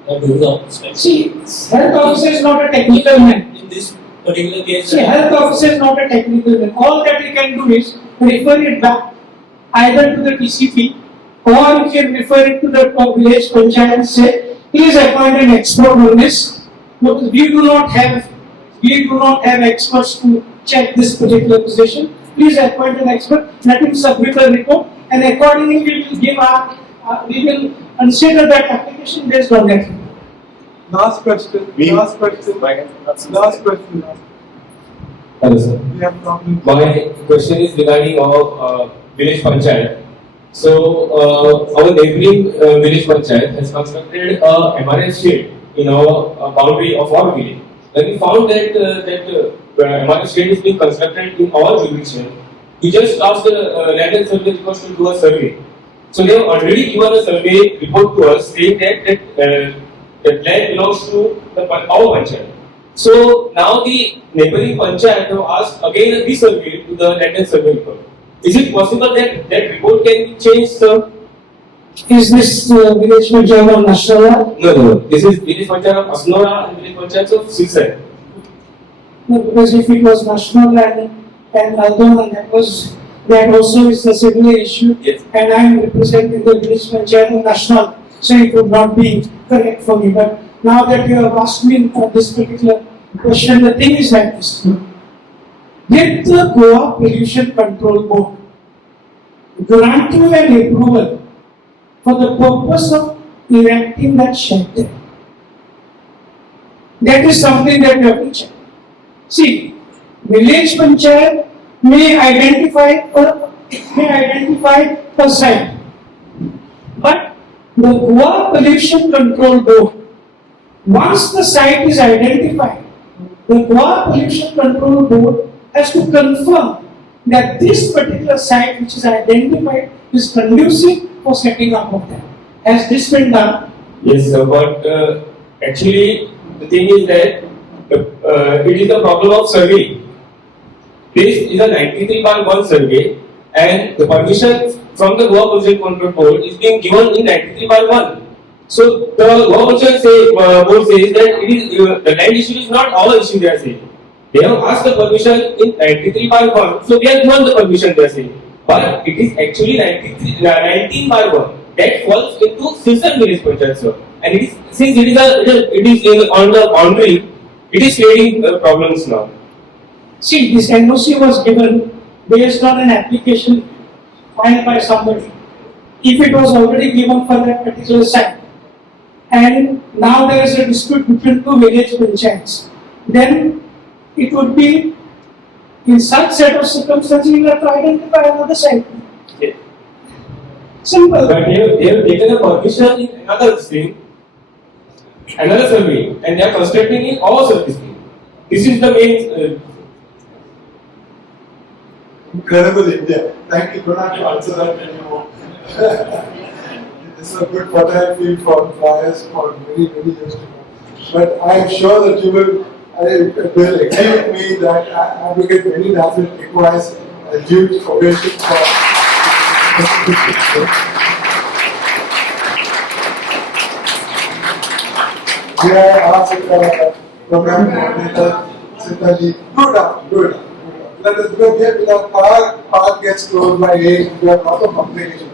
or do the inspection? See, health officer is not a technical man. In this particular case, See, health officer is not a technical man. All that he can do is refer it back either to the TCP or he can refer it to the village panchayat and say, please appoint an expert on this, because we do not have experts to check this particular position. Please appoint an expert, let him submit a report, and accordingly we will consider that application based on that. Last question. Hello, sir. We have problem. My question is regarding our village panchayat. So, our neighboring village panchayat has constructed a MRS shed in our boundary of our village. When we found that MRS shed is being constructed in our jurisdiction, we just asked the land and survey records to do a survey. So they have already given a survey report to us saying that land belongs to our panchayat. So now the neighboring panchayat have asked again a resurvey to the land and survey report. Is it possible that that report can be changed, sir? Is this village panchayat of Nasrallah? No. This is village panchayat of Asnora and village panchayat of No, because if it was Nasrallah and Aldon, that was That also is a similar issue. Yes. And I am representing the village panchayat national, so it would not be correct for me. But now that you have asked me this particular question, the thing is like this. Did the Goa Pollution Control Board grant you an approval for the purpose of erecting that shelter? That is something that you have to check. See, village panchayat may identify a site, but the Goa Pollution Control Board, once the site is identified, the Goa Pollution Control Board has to confirm that this particular site which is identified is conducive for setting up of that. Has this been done? Yes, sir, but actually the thing is that it is the problem of survey. This is a 93/1 survey, and the permission from the Goa Pollution Control Board is being given in 93/1. So the Goa Pollution Board says that it is the land issue is not our issue. They are saying they have asked the permission in 93/1, so they have given the permission. They are saying, but it is actually 19/1 that falls into Silsar village panchayat, sir. And it is, since it is on the boundary, it is creating problems now. See, this NOC was given based on an application filed by somebody. If it was already given for that particular site, and now there is a dispute between two village panchayats, then it would be in such set of circumstances you have to identify another site. Yeah. Simple. But they have taken a permission in another thing, another survey, and they are constructing in our survey scheme. This is the main. Incredible India. Thank you. Don't have to answer that anymore. This is a good fertile field for flyers for many, many years to come. But I am sure that you will agree with me that Advocate Benedict Nazareth requires a due probation for. We are asked program coordinator, Sitaji, do it up. Let us go here because park gets closed by 8, we have lots of complications.